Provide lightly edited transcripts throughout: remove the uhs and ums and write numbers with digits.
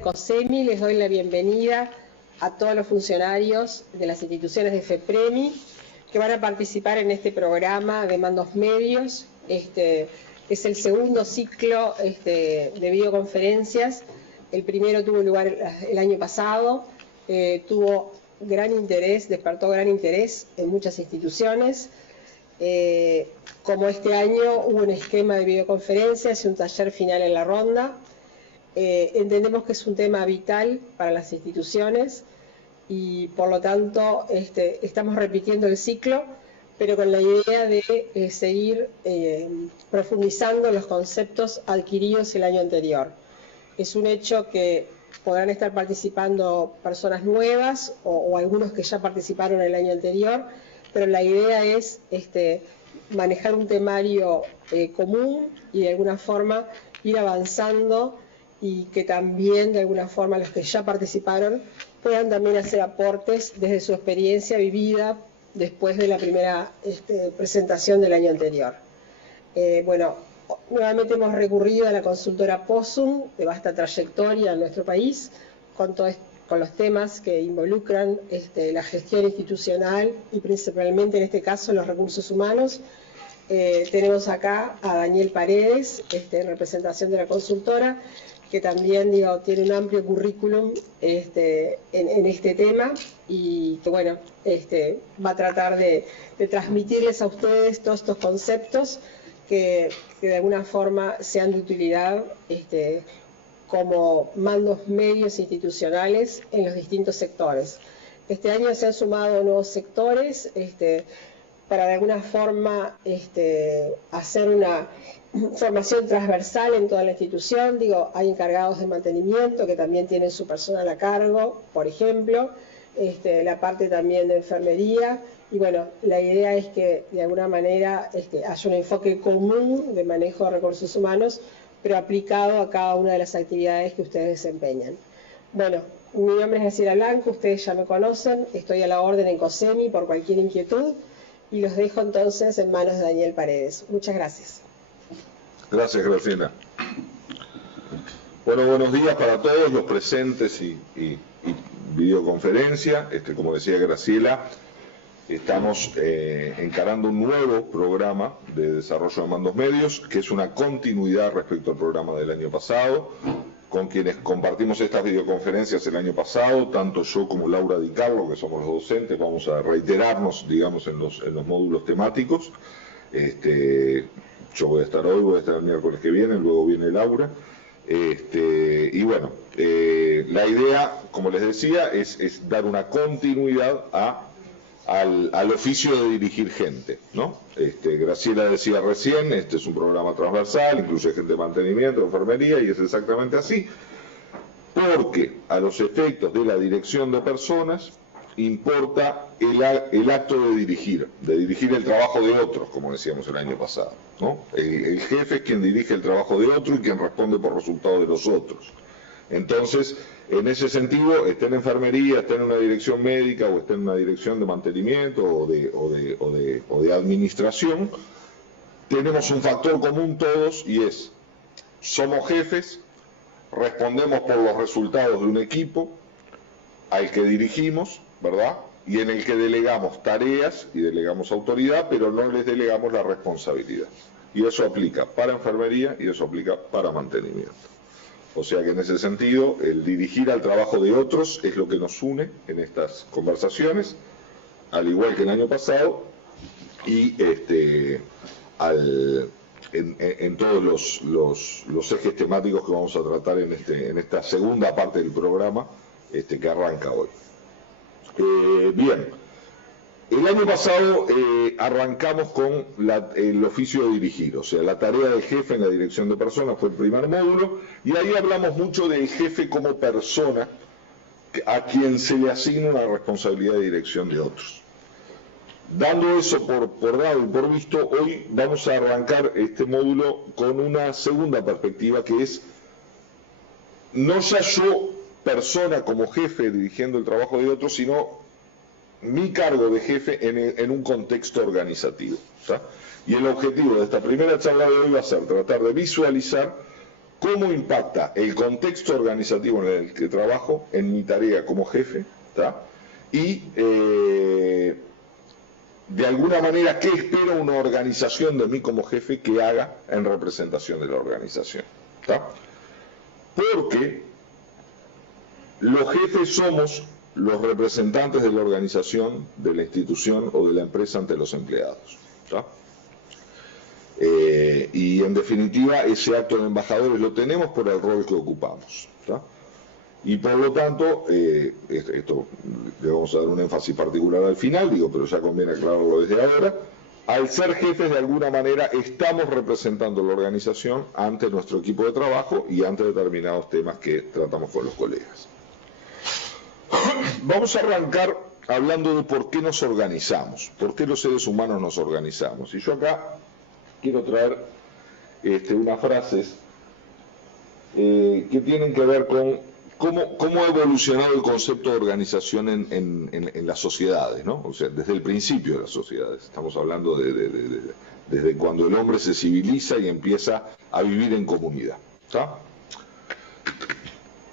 de COSEMI les doy la bienvenida a todos los funcionarios de las instituciones de FEPREMI que van a participar en este programa de mandos medios. Es el segundo ciclo de videoconferencias. El primero tuvo lugar el año pasado, tuvo gran interés, despertó gran interés en muchas instituciones. Como este año hubo un esquema de videoconferencias y un taller final en la ronda, entendemos que es un tema vital para las instituciones y por lo tanto estamos repitiendo el ciclo, pero con la idea de seguir profundizando los conceptos adquiridos el año anterior. Es un hecho que podrán estar participando personas nuevas o algunos que ya participaron el año anterior, pero la idea es manejar un temario común y de alguna forma ir avanzando y que también de alguna forma los que ya participaron puedan también hacer aportes desde su experiencia vivida después de la primera presentación del año anterior. Bueno, nuevamente hemos recurrido a la consultora POSUM, de vasta trayectoria en nuestro país, con los temas que involucran la gestión institucional y principalmente en este caso los recursos humanos. Tenemos acá a Daniel Paredes, en representación de la consultora, que también tiene un amplio currículum en este tema y que bueno, va a tratar de transmitirles a ustedes todos estos conceptos que de alguna forma sean de utilidad como mandos medios institucionales en los distintos sectores. Este año se han sumado nuevos sectores para de alguna forma hacer una formación transversal en toda la institución. Hay encargados de mantenimiento que también tienen su personal a cargo, por ejemplo, la parte también de enfermería. Y bueno, la idea es que de alguna manera haya un enfoque común de manejo de recursos humanos, pero aplicado a cada una de las actividades que ustedes desempeñan. Bueno, mi nombre es Graciela Blanco, ustedes ya me conocen, estoy a la orden en COSEMI por cualquier inquietud y los dejo entonces en manos de Daniel Paredes. Muchas gracias. Gracias, Graciela. Bueno, buenos días para todos los presentes y videoconferencia. Como decía Graciela, estamos encarando un nuevo programa de desarrollo de mandos medios, que es una continuidad respecto al programa del año pasado, con quienes compartimos estas videoconferencias el año pasado, tanto yo como Laura Di Carlo, que somos los docentes, vamos a reiterarnos, digamos, en los módulos temáticos. Yo voy a estar hoy, voy a estar el miércoles que viene, luego viene Laura. Y bueno, la idea, como les decía, es dar una continuidad al oficio de dirigir gente, ¿no? Graciela decía recién, este es un programa transversal, incluye gente de mantenimiento, de enfermería, y es exactamente así, porque a los efectos de la dirección de personas importa el acto de dirigir el trabajo de otros, como decíamos el año pasado, ¿no? El jefe es quien dirige el trabajo de otro y quien responde por resultados de los otros. Entonces, en ese sentido, esté en enfermería, esté en una dirección médica o esté en una dirección de mantenimiento o de administración, tenemos un factor común todos y es, somos jefes, respondemos por los resultados de un equipo al que dirigimos, ¿verdad? Y en el que delegamos tareas y delegamos autoridad, pero no les delegamos la responsabilidad. Y eso aplica para enfermería y eso aplica para mantenimiento. O sea que en ese sentido, el dirigir al trabajo de otros es lo que nos une en estas conversaciones, al igual que el año pasado, y en todos los ejes temáticos que vamos a tratar en esta segunda parte del programa que arranca hoy. Bien, el año pasado arrancamos con el oficio de dirigir, o sea, la tarea del jefe en la dirección de personas fue el primer módulo, y ahí hablamos mucho del jefe como persona a quien se le asigna una responsabilidad de dirección de otros. Dando eso por dado y por visto, hoy vamos a arrancar este módulo con una segunda perspectiva, que es no ya yo, persona como jefe dirigiendo el trabajo de otros, sino mi cargo de jefe en un contexto organizativo, ¿tá? Y el objetivo de esta primera charla de hoy va a ser tratar de visualizar cómo impacta el contexto organizativo en el que trabajo en mi tarea como jefe, ¿tá? Y de alguna manera, ¿qué espera una organización de mí como jefe que haga en representación de la organización? ¿Tá? Porque los jefes somos los representantes de la organización, de la institución o de la empresa ante los empleados. ¿Tá? Y en definitiva, ese acto de embajadores lo tenemos por el rol que ocupamos. ¿Tá? Y por lo tanto, esto le vamos a dar un énfasis particular al final, digo, pero ya conviene aclararlo desde ahora. Al ser jefes, de alguna manera, estamos representando la organización ante nuestro equipo de trabajo y ante determinados temas que tratamos con los colegas. Vamos a arrancar hablando de por qué nos organizamos, por qué los seres humanos nos organizamos. Y yo acá quiero traer unas frases que tienen que ver con cómo ha evolucionado el concepto de organización en las sociedades, ¿no? O sea, desde el principio de las sociedades. Estamos hablando desde cuando el hombre se civiliza y empieza a vivir en comunidad. ¿Tá?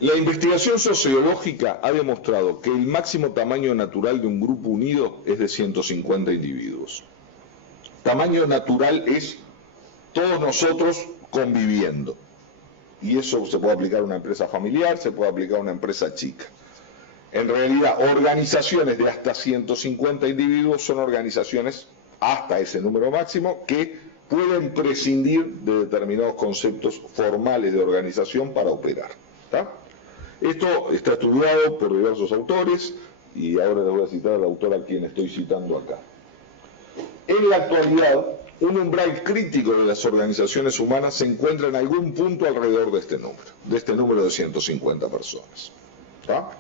La investigación sociológica ha demostrado que el máximo tamaño natural de un grupo unido es de 150 individuos. Tamaño natural es todos nosotros conviviendo. Y eso se puede aplicar a una empresa familiar, se puede aplicar a una empresa chica. En realidad, organizaciones de hasta 150 individuos son organizaciones, hasta ese número máximo, que pueden prescindir de determinados conceptos formales de organización para operar. ¿Tá? Esto está estudiado por diversos autores, y ahora les voy a citar al autor a quien estoy citando acá. En la actualidad, un umbral crítico de las organizaciones humanas se encuentra en algún punto alrededor de este número de 150 personas. ¿Tá?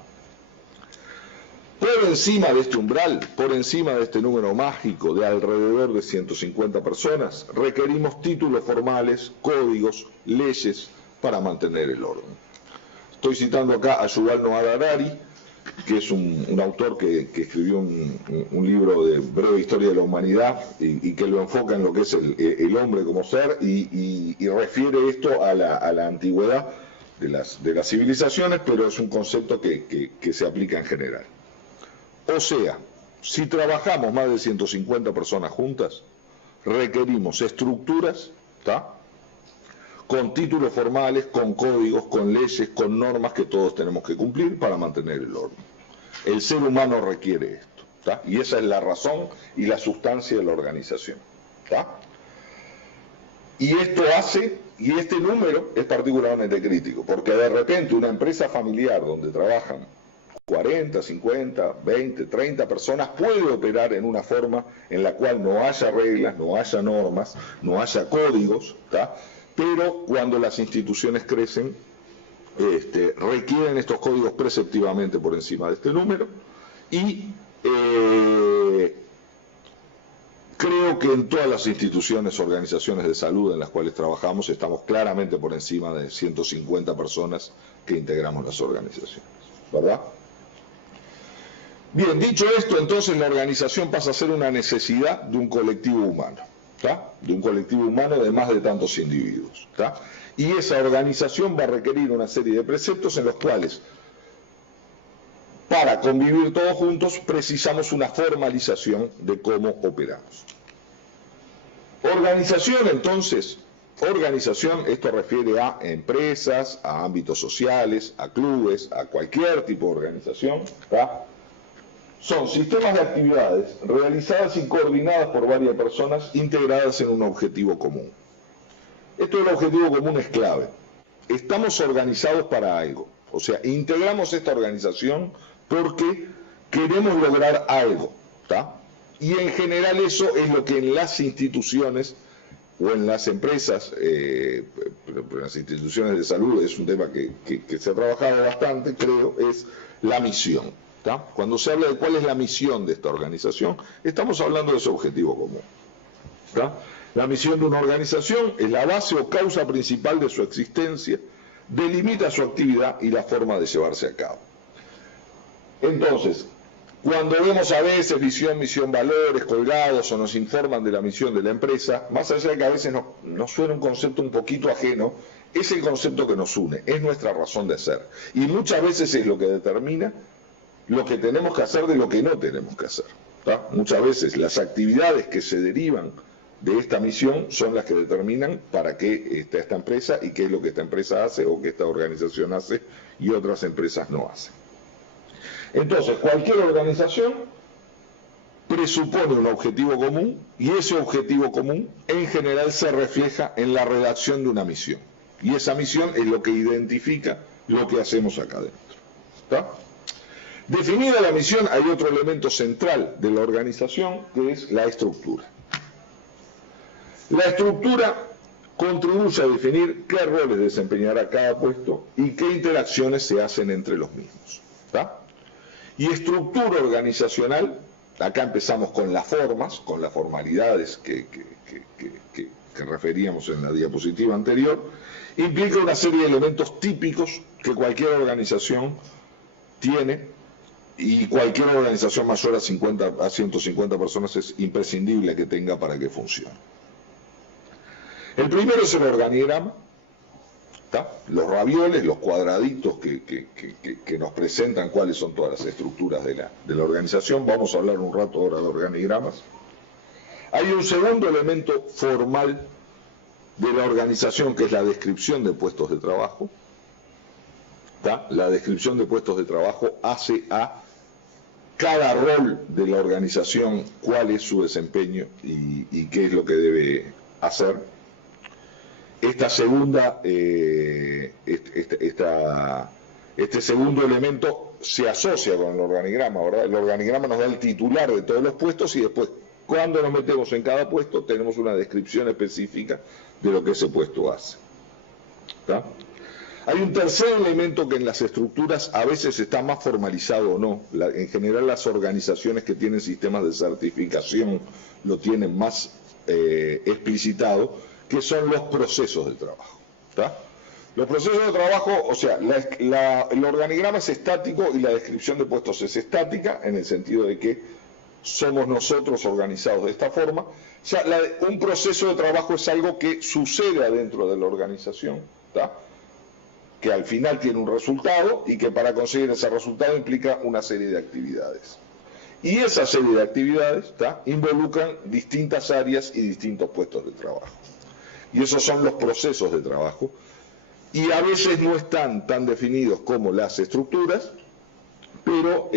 Por encima de este umbral, por encima de este número mágico de alrededor de 150 personas, requerimos títulos formales, códigos, leyes para mantener el orden. Estoy citando acá a Yuval Noah Harari, que es un autor que escribió un libro de breve historia de la humanidad y que lo enfoca en lo que es el hombre como ser y refiere esto a la antigüedad de las civilizaciones, pero es un concepto que se aplica en general. O sea, si trabajamos más de 150 personas juntas, requerimos estructuras, ¿tá? Con títulos formales, con códigos, con leyes, con normas que todos tenemos que cumplir para mantener el orden. El ser humano requiere esto, ¿tá? Y esa es la razón y la sustancia de la organización, ¿tá? Y esto hace, y este número es particularmente crítico, porque de repente una empresa familiar donde trabajan 40, 50, 20, 30 personas puede operar en una forma en la cual no haya reglas, no haya normas, no haya códigos, ¿tá? Pero cuando las instituciones crecen, requieren estos códigos preceptivamente por encima de este número y creo que en todas las instituciones, organizaciones de salud en las cuales trabajamos estamos claramente por encima de 150 personas que integramos las organizaciones, ¿verdad? Bien, dicho esto, entonces la organización pasa a ser una necesidad de un colectivo humano. ¿Tá? De un colectivo humano de más de tantos individuos. ¿Tá? Y esa organización va a requerir una serie de preceptos en los cuales, para convivir todos juntos, precisamos una formalización de cómo operamos. Organización, entonces, esto refiere a empresas, a ámbitos sociales, a clubes, a cualquier tipo de organización, ¿tá? Son sistemas de actividades realizadas y coordinadas por varias personas integradas en un objetivo común. Esto del objetivo común es clave. Estamos organizados para algo. O sea, integramos esta organización porque queremos lograr algo. ¿Tá? Y en general eso es lo que en las instituciones o en las empresas, en las instituciones de salud es un tema que se ha trabajado bastante, creo, es la misión. ¿Tá? Cuando se habla de cuál es la misión de esta organización, estamos hablando de su objetivo común. ¿Tá? La misión de una organización es la base o causa principal de su existencia, delimita su actividad y la forma de llevarse a cabo. Entonces, cuando vemos a veces visión, misión, valores colgados o nos informan de la misión de la empresa, más allá de que a veces nos suena un concepto un poquito ajeno, es el concepto que nos une, es nuestra razón de ser. Y muchas veces es lo que determina lo que tenemos que hacer de lo que no tenemos que hacer. ¿Tá? Muchas veces las actividades que se derivan de esta misión son las que determinan para qué está esta empresa y qué es lo que esta empresa hace o que esta organización hace y otras empresas no hacen. Entonces, cualquier organización presupone un objetivo común y ese objetivo común en general se refleja en la redacción de una misión. Y esa misión es lo que identifica lo que hacemos acá dentro. ¿Tá? Definida la misión, hay otro elemento central de la organización que es la estructura. La estructura contribuye a definir qué roles desempeñará cada puesto y qué interacciones se hacen entre los mismos. ¿Tá? Y estructura organizacional, acá empezamos con las formas, con las formalidades que referíamos en la diapositiva anterior, implica una serie de elementos típicos que cualquier organización tiene y cualquier organización mayor a 150 personas es imprescindible que tenga para que funcione. El primero es el organigrama, ¿tá? Los ravioles, los cuadraditos que nos presentan cuáles son todas las estructuras de la organización. Vamos a hablar un rato ahora de organigramas. Hay un segundo elemento formal de la organización que es la descripción de puestos de trabajo. ¿Tá? La descripción de puestos de trabajo hace a cada rol de la organización cuál es su desempeño y qué es lo que debe hacer. Esta segunda, este segundo elemento se asocia con el organigrama, ¿verdad? El organigrama nos da el titular de todos los puestos y después, cuando nos metemos en cada puesto, tenemos una descripción específica de lo que ese puesto hace. ¿Tá? Hay un tercer elemento que en las estructuras a veces está más formalizado o no. En general las organizaciones que tienen sistemas de certificación lo tienen más explicitado, que son los procesos de trabajo. ¿Tá? Los procesos de trabajo, o sea, el organigrama es estático y la descripción de puestos es estática, en el sentido de que somos nosotros organizados de esta forma. O sea, un proceso de trabajo es algo que sucede adentro de la organización, ¿tá? Que al final tiene un resultado y que para conseguir ese resultado implica una serie de actividades. Y esa serie de actividades, ¿tá? Involucran distintas áreas y distintos puestos de trabajo. Y esos son los procesos de trabajo. Y a veces no están tan definidos como las estructuras, pero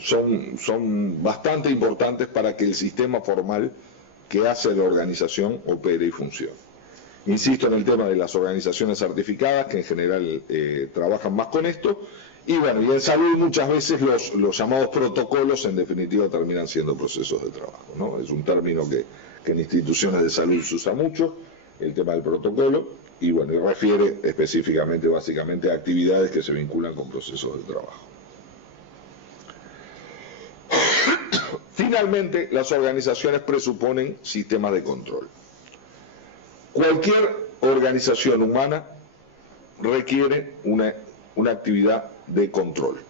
son bastante importantes para que el sistema formal que hace la organización opere y funcione. Insisto en el tema de las organizaciones certificadas, que en general trabajan más con esto, y bueno, y en salud muchas veces los llamados protocolos en definitiva terminan siendo procesos de trabajo, ¿no? Es un término que en instituciones de salud se usa mucho, el tema del protocolo, y bueno, y refiere específicamente, básicamente, a actividades que se vinculan con procesos de trabajo. Finalmente, las organizaciones presuponen sistemas de control. Cualquier organización humana requiere una actividad de control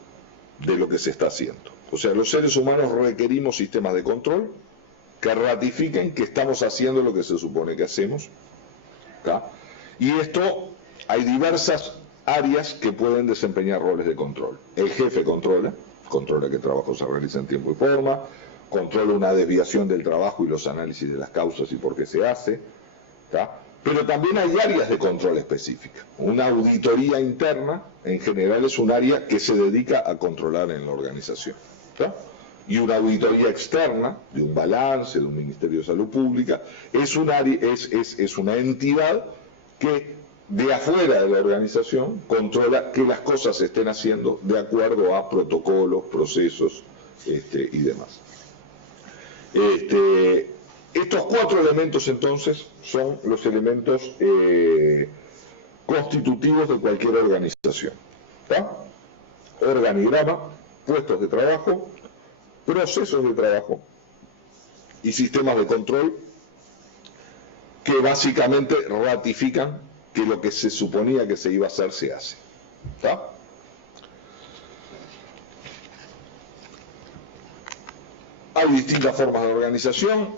de lo que se está haciendo. O sea, los seres humanos requerimos sistemas de control que ratifiquen que estamos haciendo lo que se supone que hacemos. ¿Tá? Y esto, hay diversas áreas que pueden desempeñar roles de control. El jefe controla que el trabajo se realice en tiempo y forma, controla una desviación del trabajo y los análisis de las causas y por qué se hace. ¿Tá? Pero también hay áreas de control específicas. Una auditoría interna, en general, es un área que se dedica a controlar en la organización. ¿Tá? Y una auditoría externa, de un balance, de un Ministerio de Salud Pública, es una entidad que de afuera de la organización controla que las cosas se estén haciendo de acuerdo a protocolos, procesos y demás. Estos cuatro elementos entonces son los elementos constitutivos de cualquier organización. ¿Tá? Organigrama, puestos de trabajo, procesos de trabajo y sistemas de control que básicamente ratifican que lo que se suponía que se iba a hacer se hace. ¿Tá? Hay distintas formas de organización.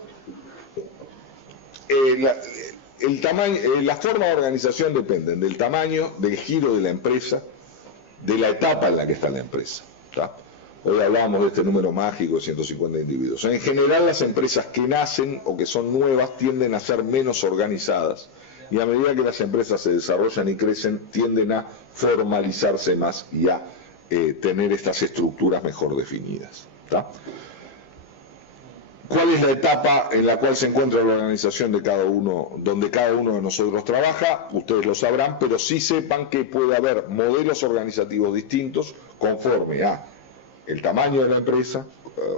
el tamaño, la forma de organización dependen del tamaño, del giro de la empresa, de la etapa en la que está la empresa. ¿Tá? Hoy hablamos de este número mágico de 150 individuos. En general, las empresas que nacen o que son nuevas tienden a ser menos organizadas, y a medida que las empresas se desarrollan y crecen, tienden a formalizarse más y a tener estas estructuras mejor definidas. ¿Tá? ¿Cuál es la etapa en la cual se encuentra la organización de cada uno, donde cada uno de nosotros trabaja? Ustedes lo sabrán, pero sí sepan que puede haber modelos organizativos distintos conforme a el tamaño de la empresa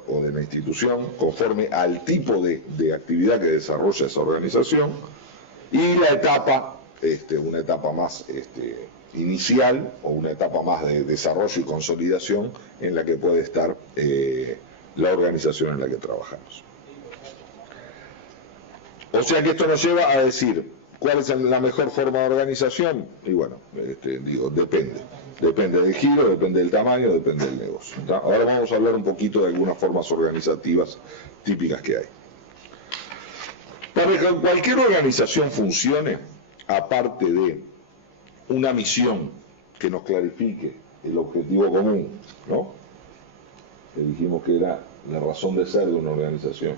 o de la institución, conforme al tipo de actividad que desarrolla esa organización, y la etapa, una etapa más inicial o una etapa más de desarrollo y consolidación en la que puede estar la organización en la que trabajamos. O sea que esto nos lleva a decir, ¿cuál es la mejor forma de organización? Y bueno, depende. Depende del giro, depende del tamaño, depende del negocio. ¿Tá? Ahora vamos a hablar un poquito de algunas formas organizativas típicas que hay. Para que cualquier organización funcione, aparte de una misión que nos clarifique el objetivo común, ¿no? Que dijimos que era la razón de ser de una organización,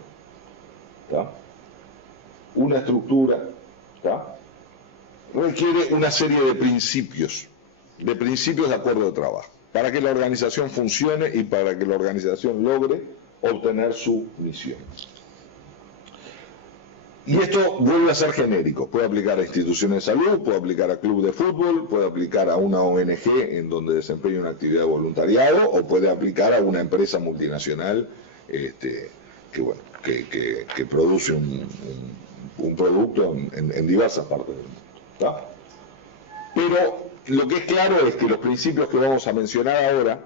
¿tá? Una estructura, ¿tá? Requiere una serie de principios de acuerdo de trabajo, para que la organización funcione y para que la organización logre obtener su misión. Y esto vuelve a ser genérico, puede aplicar a instituciones de salud, puede aplicar a club de fútbol, puede aplicar a una ONG en donde desempeña una actividad de voluntariado, o puede aplicar a una empresa multinacional que produce un producto en diversas partes del mundo. ¿Tá? Pero lo que es claro es que los principios que vamos a mencionar ahora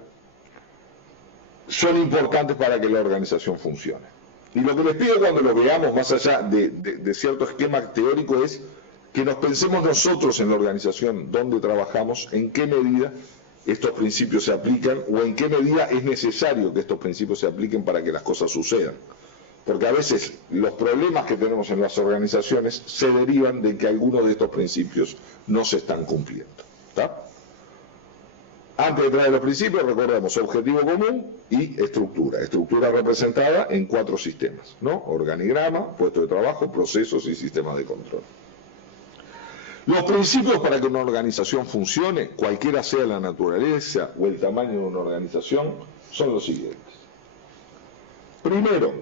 son importantes para que la organización funcione. Y lo que les pido cuando lo veamos, más allá de cierto esquema teórico, es que nos pensemos nosotros en la organización donde trabajamos, en qué medida estos principios se aplican o en qué medida es necesario que estos principios se apliquen para que las cosas sucedan. Porque a veces los problemas que tenemos en las organizaciones se derivan de que algunos de estos principios no se están cumpliendo. ¿Tá? Antes de traer los principios, recordemos objetivo común y estructura. Estructura representada en 4 sistemas, ¿no? Organigrama, puesto de trabajo, procesos y sistemas de control. Los principios para que una organización funcione, cualquiera sea la naturaleza o el tamaño de una organización, son los siguientes. Primero,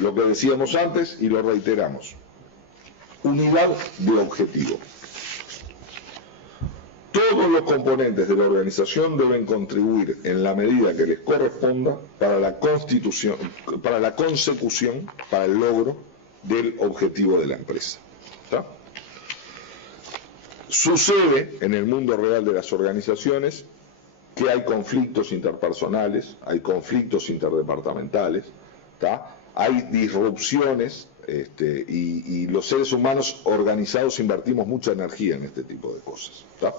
lo que decíamos antes y lo reiteramos, unidad de objetivo. Todos los componentes de la organización deben contribuir en la medida que les corresponda para la consecución, para el logro del objetivo de la empresa. ¿Tá? Sucede en el mundo real de las organizaciones que hay conflictos interpersonales, hay conflictos interdepartamentales, ¿tá? Hay disrupciones y los seres humanos organizados invertimos mucha energía en este tipo de cosas. ¿Tá?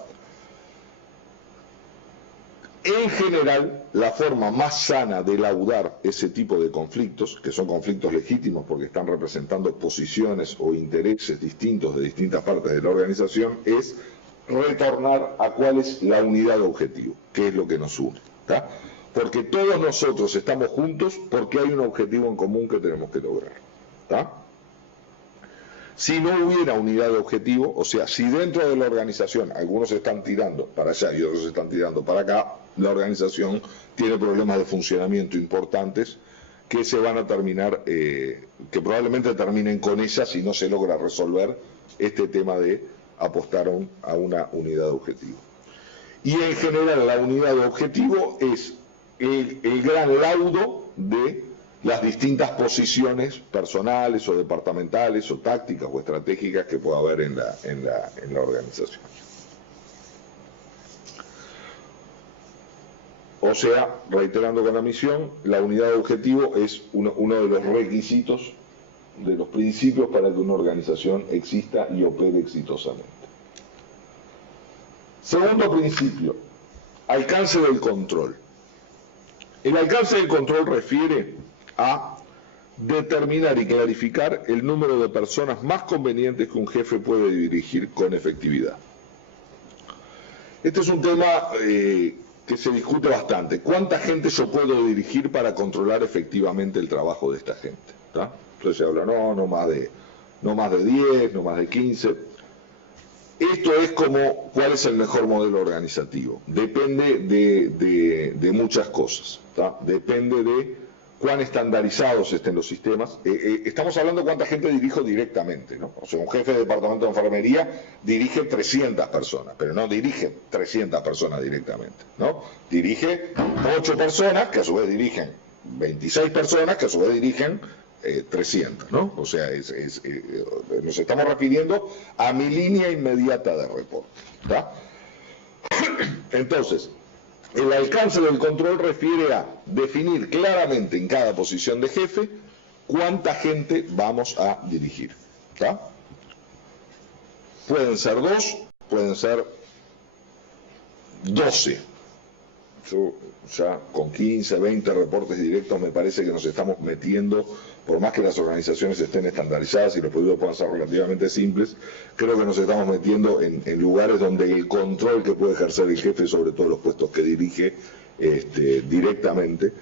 En general, la forma más sana de laudar ese tipo de conflictos, que son conflictos legítimos porque están representando posiciones o intereses distintos de distintas partes de la organización, es retornar a cuál es la unidad de objetivo, qué es lo que nos une. ¿Tá? Porque todos nosotros estamos juntos porque hay un objetivo en común que tenemos que lograr. ¿Tá? Si no hubiera unidad de objetivo, o sea, si dentro de la organización algunos se están tirando para allá y otros se están tirando para acá, la organización tiene problemas de funcionamiento importantes que se van a terminar, que probablemente terminen con ellas si no se logra resolver este tema de apostar a una unidad de objetivo. Y en general la unidad de objetivo es el gran laudo de las distintas posiciones personales o departamentales o tácticas o estratégicas que pueda haber en la organización. O sea, reiterando con la misión, la unidad de objetivo es uno de los requisitos, de los principios para que una organización exista y opere exitosamente. Segundo principio, alcance del control. El alcance del control refiere a determinar y clarificar el número de personas más convenientes que un jefe puede dirigir con efectividad. Este es un tema que se discute bastante. ¿Cuánta gente yo puedo dirigir para controlar efectivamente el trabajo de esta gente? ¿Tá? Entonces se habla, no más de 10, no más de 15. Esto es como cuál es el mejor modelo organizativo. Depende de muchas cosas. ¿Tá? Depende de cuán estandarizados estén los sistemas. Estamos hablando de cuánta gente dirijo directamente, ¿no? O sea, un jefe de departamento de enfermería dirige 300 personas, pero no dirige 300 personas directamente, ¿no? Dirige 8 personas, que a su vez dirigen 26 personas, que a su vez dirigen 300, ¿no? O sea, nos estamos refiriendo a mi línea inmediata de reporte, ¿tá? Entonces, el alcance del control refiere a definir claramente en cada posición de jefe cuánta gente vamos a dirigir, ¿tá? Pueden ser 2, pueden ser 12. Yo ya con 15, 20 reportes directos me parece que nos estamos metiendo, por más que las organizaciones estén estandarizadas y los pedidos puedan ser relativamente simples, creo que nos estamos metiendo en lugares donde el control que puede ejercer el jefe sobre todos los puestos que dirige directamente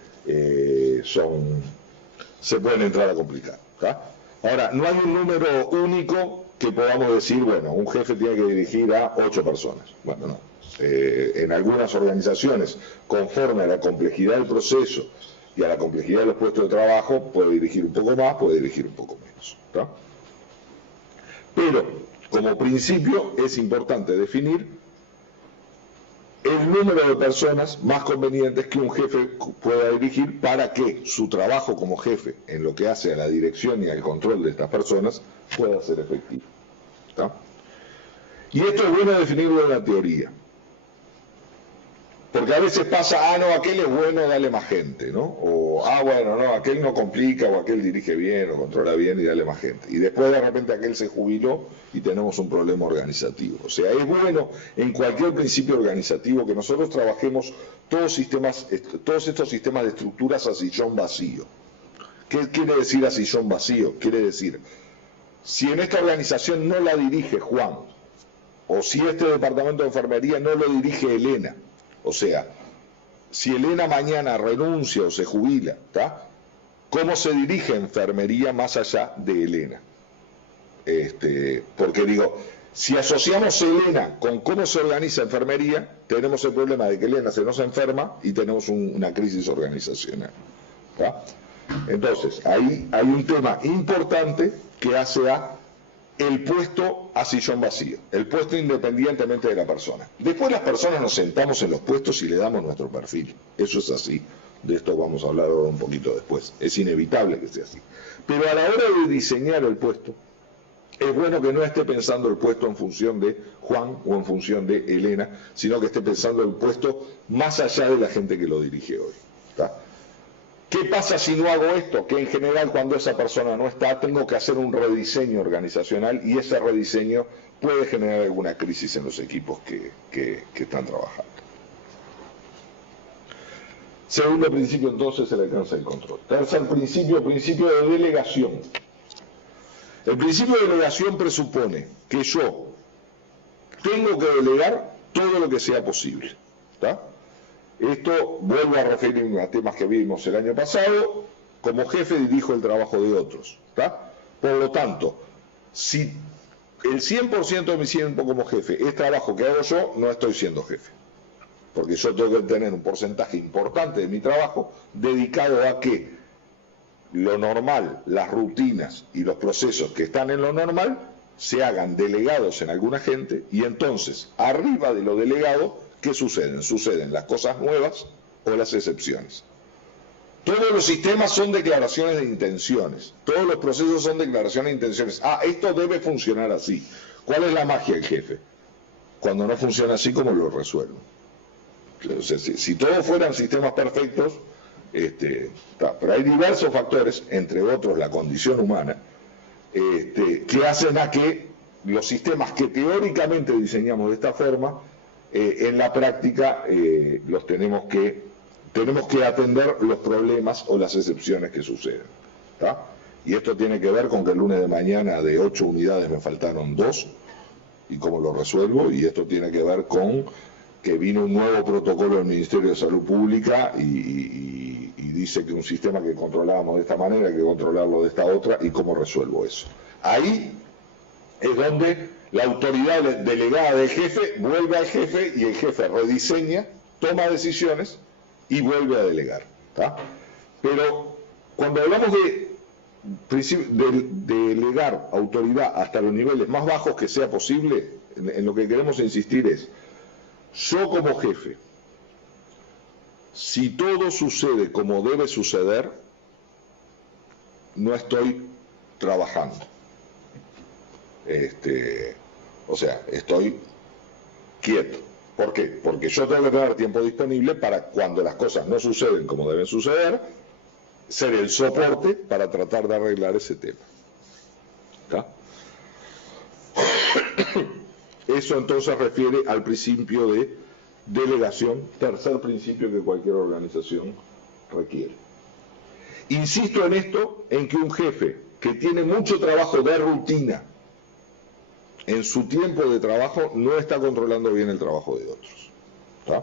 se pueden entrar a complicar, ¿tá? Ahora, no hay un número único que podamos decir, bueno, un jefe tiene que dirigir a 8 personas. Bueno, no. En algunas organizaciones, conforme a la complejidad del proceso y a la complejidad de los puestos de trabajo, puede dirigir un poco más, puede dirigir un poco menos, ¿tá? Pero, como principio, es importante definir el número de personas más convenientes que un jefe pueda dirigir para que su trabajo como jefe, en lo que hace a la dirección y al control de estas personas, pueda ser efectivo, ¿tá? Y esto es bueno definirlo en la teoría. Porque a veces pasa, no, aquel es bueno, dale más gente, ¿no? O, bueno, no, aquel no complica, o aquel dirige bien, o controla bien y dale más gente. Y después de repente aquel se jubiló y tenemos un problema organizativo. O sea, es bueno en cualquier principio organizativo que nosotros trabajemos todos estos sistemas de estructuras a sillón vacío. ¿Qué quiere decir a sillón vacío? Quiere decir, si en esta organización no la dirige Juan, o si este departamento de enfermería no lo dirige Elena, o sea, si Elena mañana renuncia o se jubila, ¿tá? ¿Cómo se dirige enfermería más allá de Elena? Porque digo, si asociamos Elena con cómo se organiza enfermería, tenemos el problema de que Elena se nos enferma y tenemos una crisis organizacional, ¿tá? Entonces, ahí hay un tema importante que hace a el puesto a sillón vacío, el puesto independientemente de la persona. Después las personas nos sentamos en los puestos y le damos nuestro perfil. Eso es así. De esto vamos a hablar ahora un poquito después. Es inevitable que sea así. Pero a la hora de diseñar el puesto, es bueno que no esté pensando el puesto en función de Juan o en función de Elena, sino que esté pensando el puesto más allá de la gente que lo dirige hoy, ¿tá? ¿Qué pasa si no hago esto? Que en general cuando esa persona no está, tengo que hacer un rediseño organizacional y ese rediseño puede generar alguna crisis en los equipos que están trabajando. Segundo principio, entonces, el alcance del control. Tercer principio, principio de delegación. El principio de delegación presupone que yo tengo que delegar todo lo que sea posible, ¿tá? Esto, vuelvo a referirme a temas que vimos el año pasado, como jefe dirijo el trabajo de otros, ¿tá? Por lo tanto, si el 100% de mi tiempo como jefe es trabajo que hago yo, no estoy siendo jefe. Porque yo tengo que tener un porcentaje importante de mi trabajo dedicado a que lo normal, las rutinas y los procesos que están en lo normal se hagan delegados en alguna gente y entonces, arriba de lo delegado, ¿qué suceden? Suceden las cosas nuevas o las excepciones. Todos los sistemas son declaraciones de intenciones. Todos los procesos son declaraciones de intenciones. Esto debe funcionar así. ¿Cuál es la magia del jefe? Cuando no funciona así, ¿cómo lo resuelvo? O sea, si todos fueran sistemas perfectos, pero hay diversos factores, entre otros la condición humana, que hacen a que los sistemas que teóricamente diseñamos de esta forma, en la práctica tenemos que atender los problemas o las excepciones que suceden, ¿tá? Y esto tiene que ver con que el lunes de mañana de 8 unidades me faltaron 2, y cómo lo resuelvo, y esto tiene que ver con que vino un nuevo protocolo del Ministerio de Salud Pública y dice que un sistema que controlábamos de esta manera hay que controlarlo de esta otra, y cómo resuelvo eso. Ahí es donde la autoridad delegada del jefe vuelve al jefe, y el jefe rediseña, toma decisiones y vuelve a delegar, ¿tá? Pero cuando hablamos de delegar autoridad hasta los niveles más bajos que sea posible, en lo que queremos insistir es: yo como jefe, si todo sucede como debe suceder, no estoy trabajando. O sea, estoy quieto. ¿Por qué? Porque yo tengo que tener tiempo disponible para, cuando las cosas no suceden como deben suceder, ser el soporte para tratar de arreglar ese tema. ¿Está? Eso entonces refiere al principio de delegación, tercer principio que cualquier organización requiere. Insisto en esto, en que un jefe que tiene mucho trabajo de rutina en su tiempo de trabajo no está controlando bien el trabajo de otros. ¿Tá?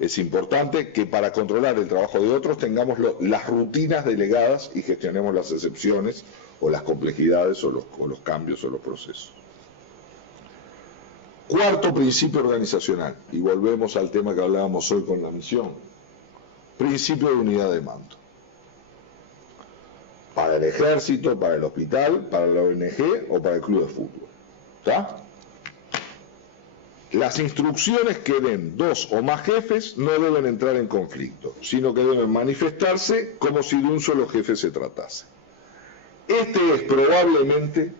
Es importante que para controlar el trabajo de otros tengamos las rutinas delegadas y gestionemos las excepciones o las complejidades o los cambios o los procesos. Cuarto principio organizacional, y volvemos al tema que hablábamos hoy con la misión: principio de unidad de mando. Para el ejército, para el hospital, para la ONG o para el club de fútbol. ¿Está? Las instrucciones que den 2 o más jefes no deben entrar en conflicto, sino que deben manifestarse como si de un solo jefe se tratase. Este es probablemente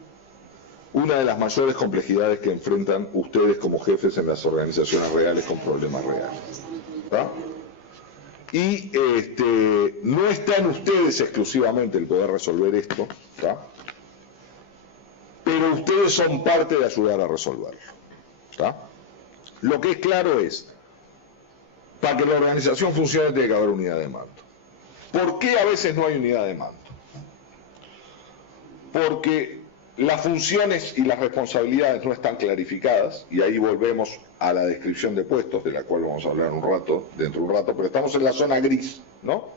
una de las mayores complejidades que enfrentan ustedes como jefes en las organizaciones reales con problemas reales. ¿Tá? Y no está en ustedes exclusivamente el poder resolver esto, ¿tá? Pero ustedes son parte de ayudar a resolverlo. ¿Tá? Lo que es claro es, para que la organización funcione tiene que haber unidad de mando. ¿Por qué a veces no hay unidad de mando? Porque las funciones y las responsabilidades no están clarificadas, y ahí volvemos a la descripción de puestos, de la cual vamos a hablar dentro de un rato, pero estamos en la zona gris, ¿no?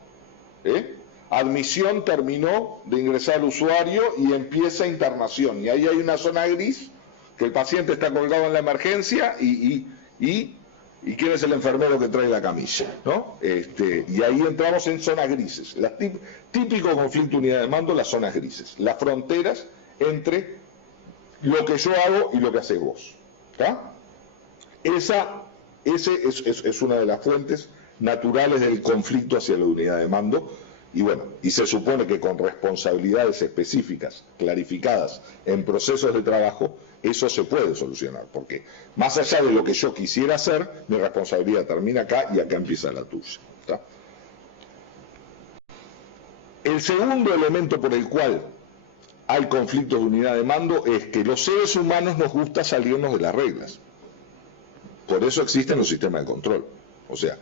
Admisión terminó de ingresar al usuario y empieza internación, y ahí hay una zona gris, que el paciente está colgado en la emergencia y quién es el enfermero que trae la camilla, ¿no? Y ahí entramos en zonas grises. Típico conflicto de unidad de mando, las zonas grises, las fronteras entre lo que yo hago y lo que haces vos. ¿Está? Ese es una de las fuentes naturales del conflicto hacia la unidad de mando, y bueno, y se supone que con responsabilidades específicas, clarificadas en procesos de trabajo, eso se puede solucionar, porque más allá de lo que yo quisiera hacer, mi responsabilidad termina acá y acá empieza la tuya. ¿Está? El segundo elemento por el cual hay conflictos de unidad de mando es que los seres humanos nos gusta salirnos de las reglas. Por eso existen los sistemas de control. O sea,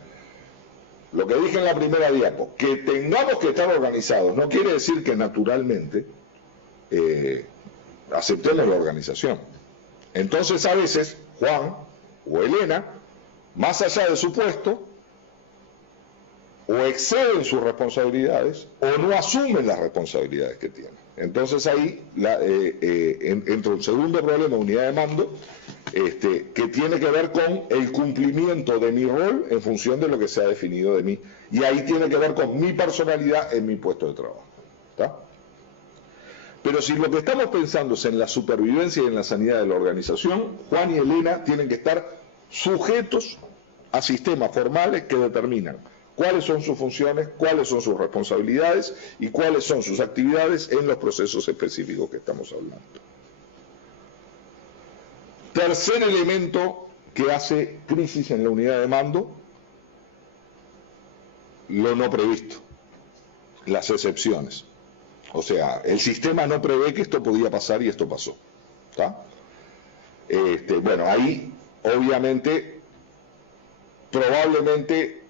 lo que dije en la primera diapo, que tengamos que estar organizados, no quiere decir que naturalmente aceptemos la organización. Entonces a veces Juan o Elena, más allá de su puesto, o exceden sus responsabilidades o no asumen las responsabilidades que tienen. Entonces ahí entra un segundo problema de unidad de mando, que tiene que ver con el cumplimiento de mi rol en función de lo que se ha definido de mí. Y ahí tiene que ver con mi personalidad en mi puesto de trabajo. ¿Está? Pero si lo que estamos pensando es en la supervivencia y en la sanidad de la organización, Juan y Elena tienen que estar sujetos a sistemas formales que determinan cuáles son sus funciones, cuáles son sus responsabilidades y cuáles son sus actividades en los procesos específicos que estamos hablando. Tercer elemento que hace crisis en la unidad de mando: lo no previsto, las excepciones. O sea, el sistema no prevé que esto podía pasar y esto pasó. ¿Está? Bueno, ahí obviamente, probablemente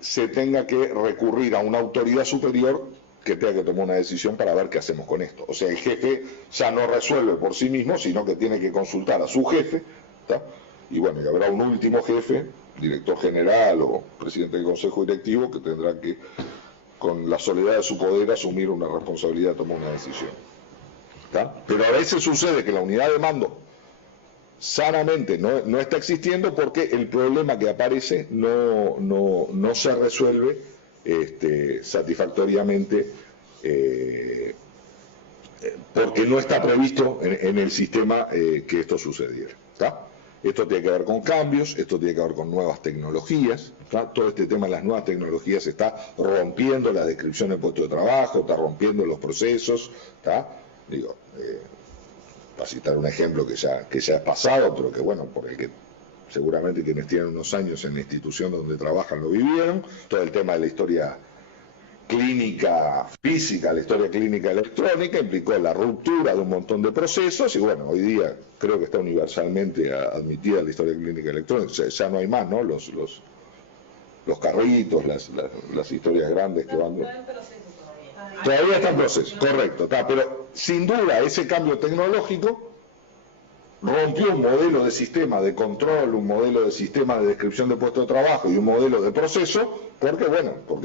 se tenga que recurrir a una autoridad superior que tenga que tomar una decisión para ver qué hacemos con esto. O sea, el jefe ya no resuelve por sí mismo, sino que tiene que consultar a su jefe, ¿tá? Y bueno, y habrá un último jefe, director general o presidente del consejo directivo, que tendrá que, con la soledad de su poder, asumir una responsabilidad de tomar una decisión, ¿tá? Pero a veces sucede que la unidad de mando sanamente no está existiendo porque el problema que aparece no se resuelve satisfactoriamente, porque no está previsto en el sistema que esto sucediera, ¿tá? Esto tiene que ver con cambios, esto tiene que ver con nuevas tecnologías, ¿tá? Todo este tema de las nuevas tecnologías está rompiendo la descripción del puesto de trabajo, está rompiendo los procesos, ¿tá? Digo, para citar un ejemplo que ya es pasado, pero que bueno, por el que seguramente quienes tienen unos años en la institución donde trabajan lo vivieron, todo el tema de la historia clínica física, la historia clínica electrónica, implicó la ruptura de un montón de procesos y bueno, hoy día creo que está universalmente admitida la historia clínica electrónica, ya no hay más, ¿no? Los carritos, las historias grandes que van... Todavía está en proceso, correcto, está, pero sin duda ese cambio tecnológico rompió un modelo de sistema de control, un modelo de sistema de descripción de puesto de trabajo y un modelo de proceso, porque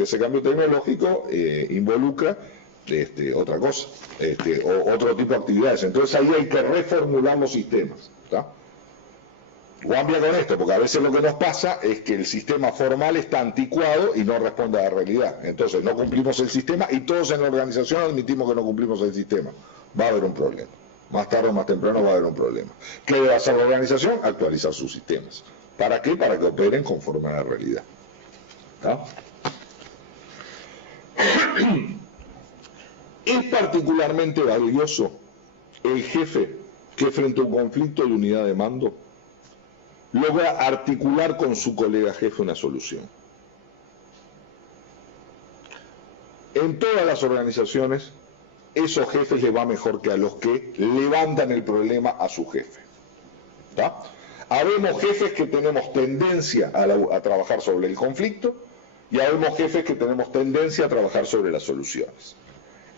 ese cambio tecnológico involucra otra cosa, o otro tipo de actividades. Entonces ahí hay que reformular los sistemas, ¿tá? Cambia con esto, porque a veces lo que nos pasa es que el sistema formal está anticuado y no responde a la realidad. Entonces no cumplimos el sistema y todos en la organización admitimos que no cumplimos el sistema. Va a haber un problema. Más tarde o más temprano va a haber un problema. ¿Qué debe hacer la organización? Actualizar sus sistemas. ¿Para qué? Para que operen conforme a la realidad. ¿Tá? Es particularmente valioso el jefe que frente a un conflicto de unidad de mando logra articular con su colega jefe una solución. En todas las organizaciones, esos jefes le va mejor que a los que levantan el problema a su jefe, ¿tá? Habemos jefes que tenemos tendencia a trabajar sobre el conflicto y habemos jefes que tenemos tendencia a trabajar sobre las soluciones.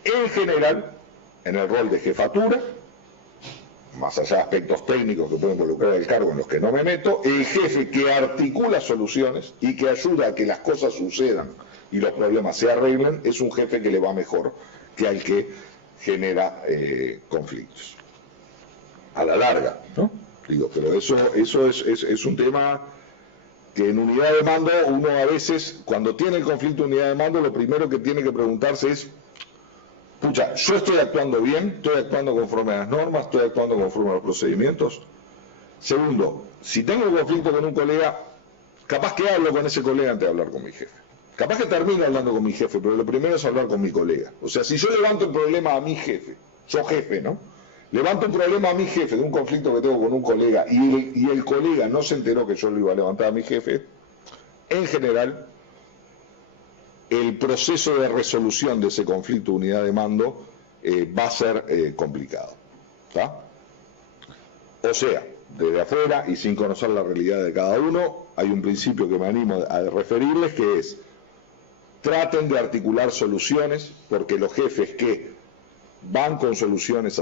En general, en el rol de jefatura, más allá de aspectos técnicos que pueden involucrar el cargo en los que no me meto, el jefe que articula soluciones y que ayuda a que las cosas sucedan y los problemas se arreglen, es un jefe que le va mejor que al que genera conflictos. A la larga, ¿no? Digo, pero eso es un tema que en unidad de mando uno a veces, cuando tiene el conflicto de unidad de mando, lo primero que tiene que preguntarse es: pucha, ¿yo estoy actuando bien? ¿Estoy actuando conforme a las normas? ¿Estoy actuando conforme a los procedimientos? Segundo, si tengo un conflicto con un colega, capaz que hablo con ese colega antes de hablar con mi jefe. Capaz que termino hablando con mi jefe, pero lo primero es hablar con mi colega. O sea, si yo levanto el problema a mi jefe, yo jefe, ¿no? Levanto un problema a mi jefe de un conflicto que tengo con un colega y el colega no se enteró que yo lo iba a levantar a mi jefe, en general, el proceso de resolución de ese conflicto de unidad de mando va a ser complicado, ¿tá? O sea, desde afuera y sin conocer la realidad de cada uno, hay un principio que me animo a referirles, que es: traten de articular soluciones, porque los jefes que van con soluciones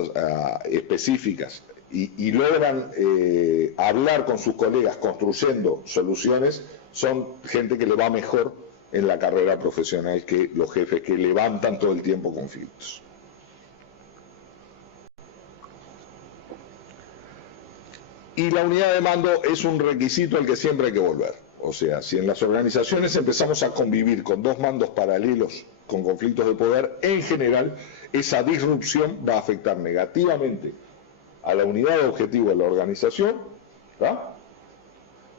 específicas y logran hablar con sus colegas construyendo soluciones, son gente que le va mejor en la carrera profesional que los jefes que levantan todo el tiempo conflictos. Y la unidad de mando es un requisito al que siempre hay que volver. O sea, si en las organizaciones empezamos a convivir con dos mandos paralelos, con conflictos de poder, en general, esa disrupción va a afectar negativamente a la unidad de objetivo de la organización, ¿tá?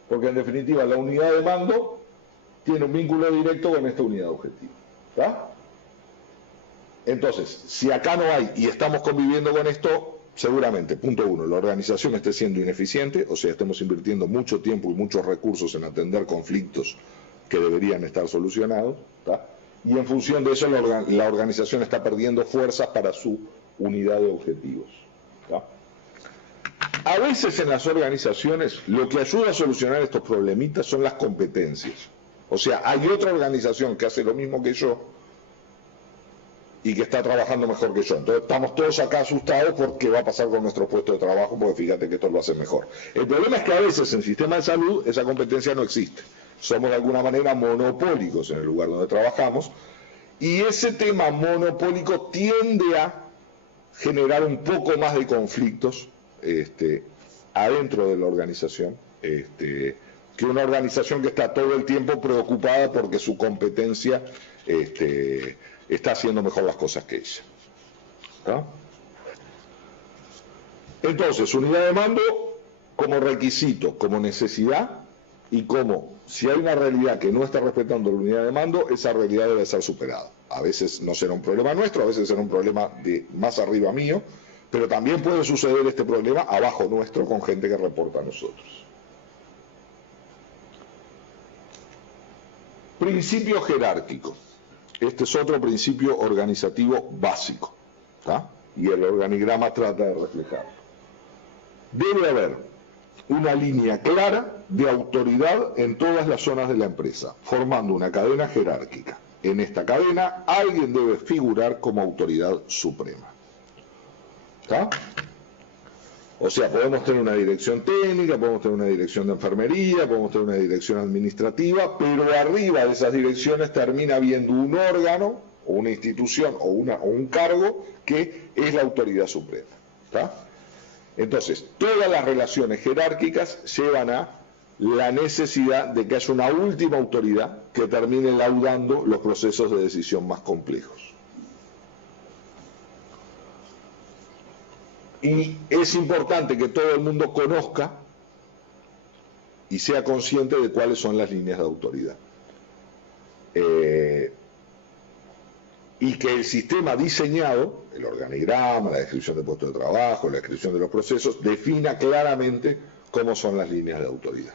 Porque en definitiva la unidad de mando tiene un vínculo directo con esta unidad de objetivo, ¿tá? Entonces, si acá no hay y estamos conviviendo con esto, seguramente, punto uno, la organización esté siendo ineficiente, o sea, estemos invirtiendo mucho tiempo y muchos recursos en atender conflictos que deberían estar solucionados, ¿tá? Y en función de eso la organización está perdiendo fuerzas para su unidad de objetivos, ¿tá? A veces en las organizaciones lo que ayuda a solucionar estos problemitas son las competencias. O sea, hay otra organización que hace lo mismo que yo, y que está trabajando mejor que yo. Entonces estamos todos acá asustados por qué va a pasar con nuestro puesto de trabajo, porque fíjate que esto lo hace mejor. El problema es que a veces en el sistema de salud esa competencia no existe. Somos de alguna manera monopólicos en el lugar donde trabajamos, y ese tema monopólico tiende a generar un poco más de conflictos adentro de la organización, que una organización que está todo el tiempo preocupada porque su competencia está haciendo mejor las cosas que ella. ¿No? Entonces, unidad de mando como requisito, como necesidad, y como si hay una realidad que no está respetando la unidad de mando, esa realidad debe ser superada. A veces no será un problema nuestro, a veces será un problema de más arriba mío, pero también puede suceder este problema abajo nuestro con gente que reporta a nosotros. Principio jerárquico. Este es otro principio organizativo básico, ¿tá? Y el organigrama trata de reflejarlo. Debe haber una línea clara de autoridad en todas las zonas de la empresa, formando una cadena jerárquica. En esta cadena, alguien debe figurar como autoridad suprema. ¿Está? O sea, podemos tener una dirección técnica, podemos tener una dirección de enfermería, podemos tener una dirección administrativa, pero arriba de esas direcciones termina habiendo un órgano, o una institución, o un cargo, que es la autoridad suprema. ¿Está? Entonces, todas las relaciones jerárquicas llevan a la necesidad de que haya una última autoridad que termine laudando los procesos de decisión más complejos. Y es importante que todo el mundo conozca y sea consciente de cuáles son las líneas de autoridad. Y que el sistema diseñado, el organigrama, la descripción de puestos de trabajo, la descripción de los procesos, defina claramente cómo son las líneas de autoridad.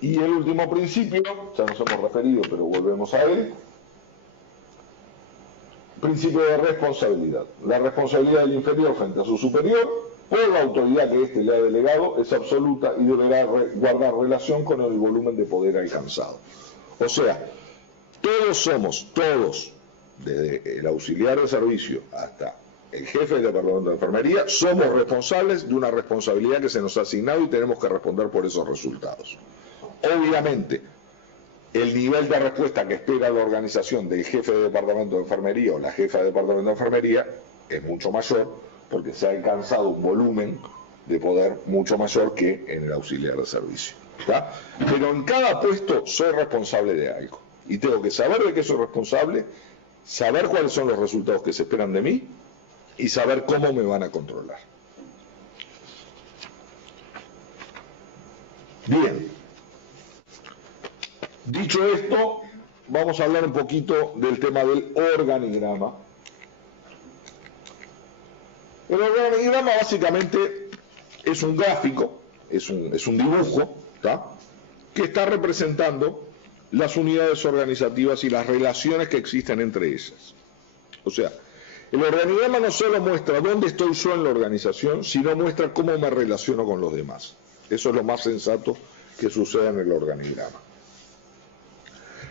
Y el último principio, ya nos hemos referido, pero volvemos a él, principio de responsabilidad. La responsabilidad del inferior frente a su superior, por la autoridad que éste le ha delegado, es absoluta y deberá guardar relación con el volumen de poder alcanzado. O sea, todos, desde el auxiliar de servicio hasta el jefe del departamento de enfermería, somos responsables de una responsabilidad que se nos ha asignado y tenemos que responder por esos resultados. Obviamente, el nivel de respuesta que espera la organización del jefe de departamento de enfermería o la jefa de departamento de enfermería es mucho mayor, porque se ha alcanzado un volumen de poder mucho mayor que en el auxiliar de servicio. ¿Está? Pero en cada puesto soy responsable de algo. Y tengo que saber de qué soy responsable, saber cuáles son los resultados que se esperan de mí y saber cómo me van a controlar. Bien. Dicho esto, vamos a hablar un poquito del tema del organigrama. El organigrama básicamente es un gráfico, es un dibujo, ¿tá? Que está representando las unidades organizativas y las relaciones que existen entre ellas. O sea, el organigrama no solo muestra dónde estoy yo en la organización, sino muestra cómo me relaciono con los demás. Eso es lo más sensato que sucede en el organigrama.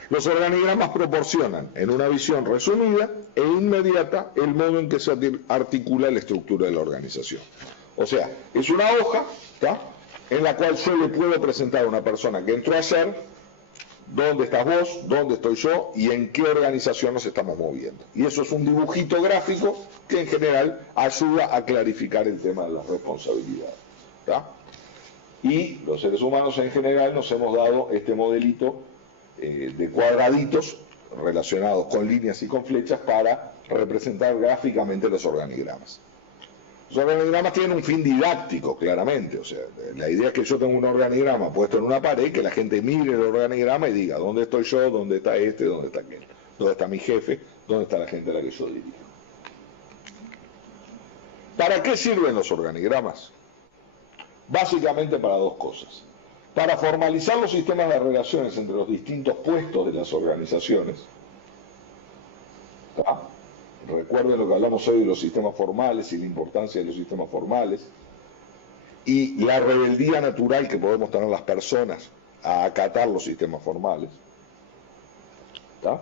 Los organigramas proporcionan, en una visión resumida e inmediata, el modo en que se articula la estructura de la organización. O sea, es una hoja, ¿tá?, en la cual yo le puedo presentar a una persona que entró ayer dónde estás vos, dónde estoy yo y en qué organización nos estamos moviendo. Y eso es un dibujito gráfico que en general ayuda a clarificar el tema de las responsabilidades, ¿tá? Y los seres humanos en general nos hemos dado este modelito de cuadraditos relacionados con líneas y con flechas para representar gráficamente los organigramas. Los organigramas tienen un fin didáctico, claramente. O sea, la idea es que yo tenga un organigrama puesto en una pared, que la gente mire el organigrama y diga dónde estoy yo, dónde está este, dónde está aquel, dónde está mi jefe, dónde está la gente a la que yo dirijo. ¿Para qué sirven los organigramas? Básicamente para dos cosas. Para formalizar los sistemas de relaciones entre los distintos puestos de las organizaciones. ¿Tá? Recuerden lo que hablamos hoy de los sistemas formales y la importancia de los sistemas formales y la rebeldía natural que podemos tener las personas a acatar los sistemas formales. ¿Está?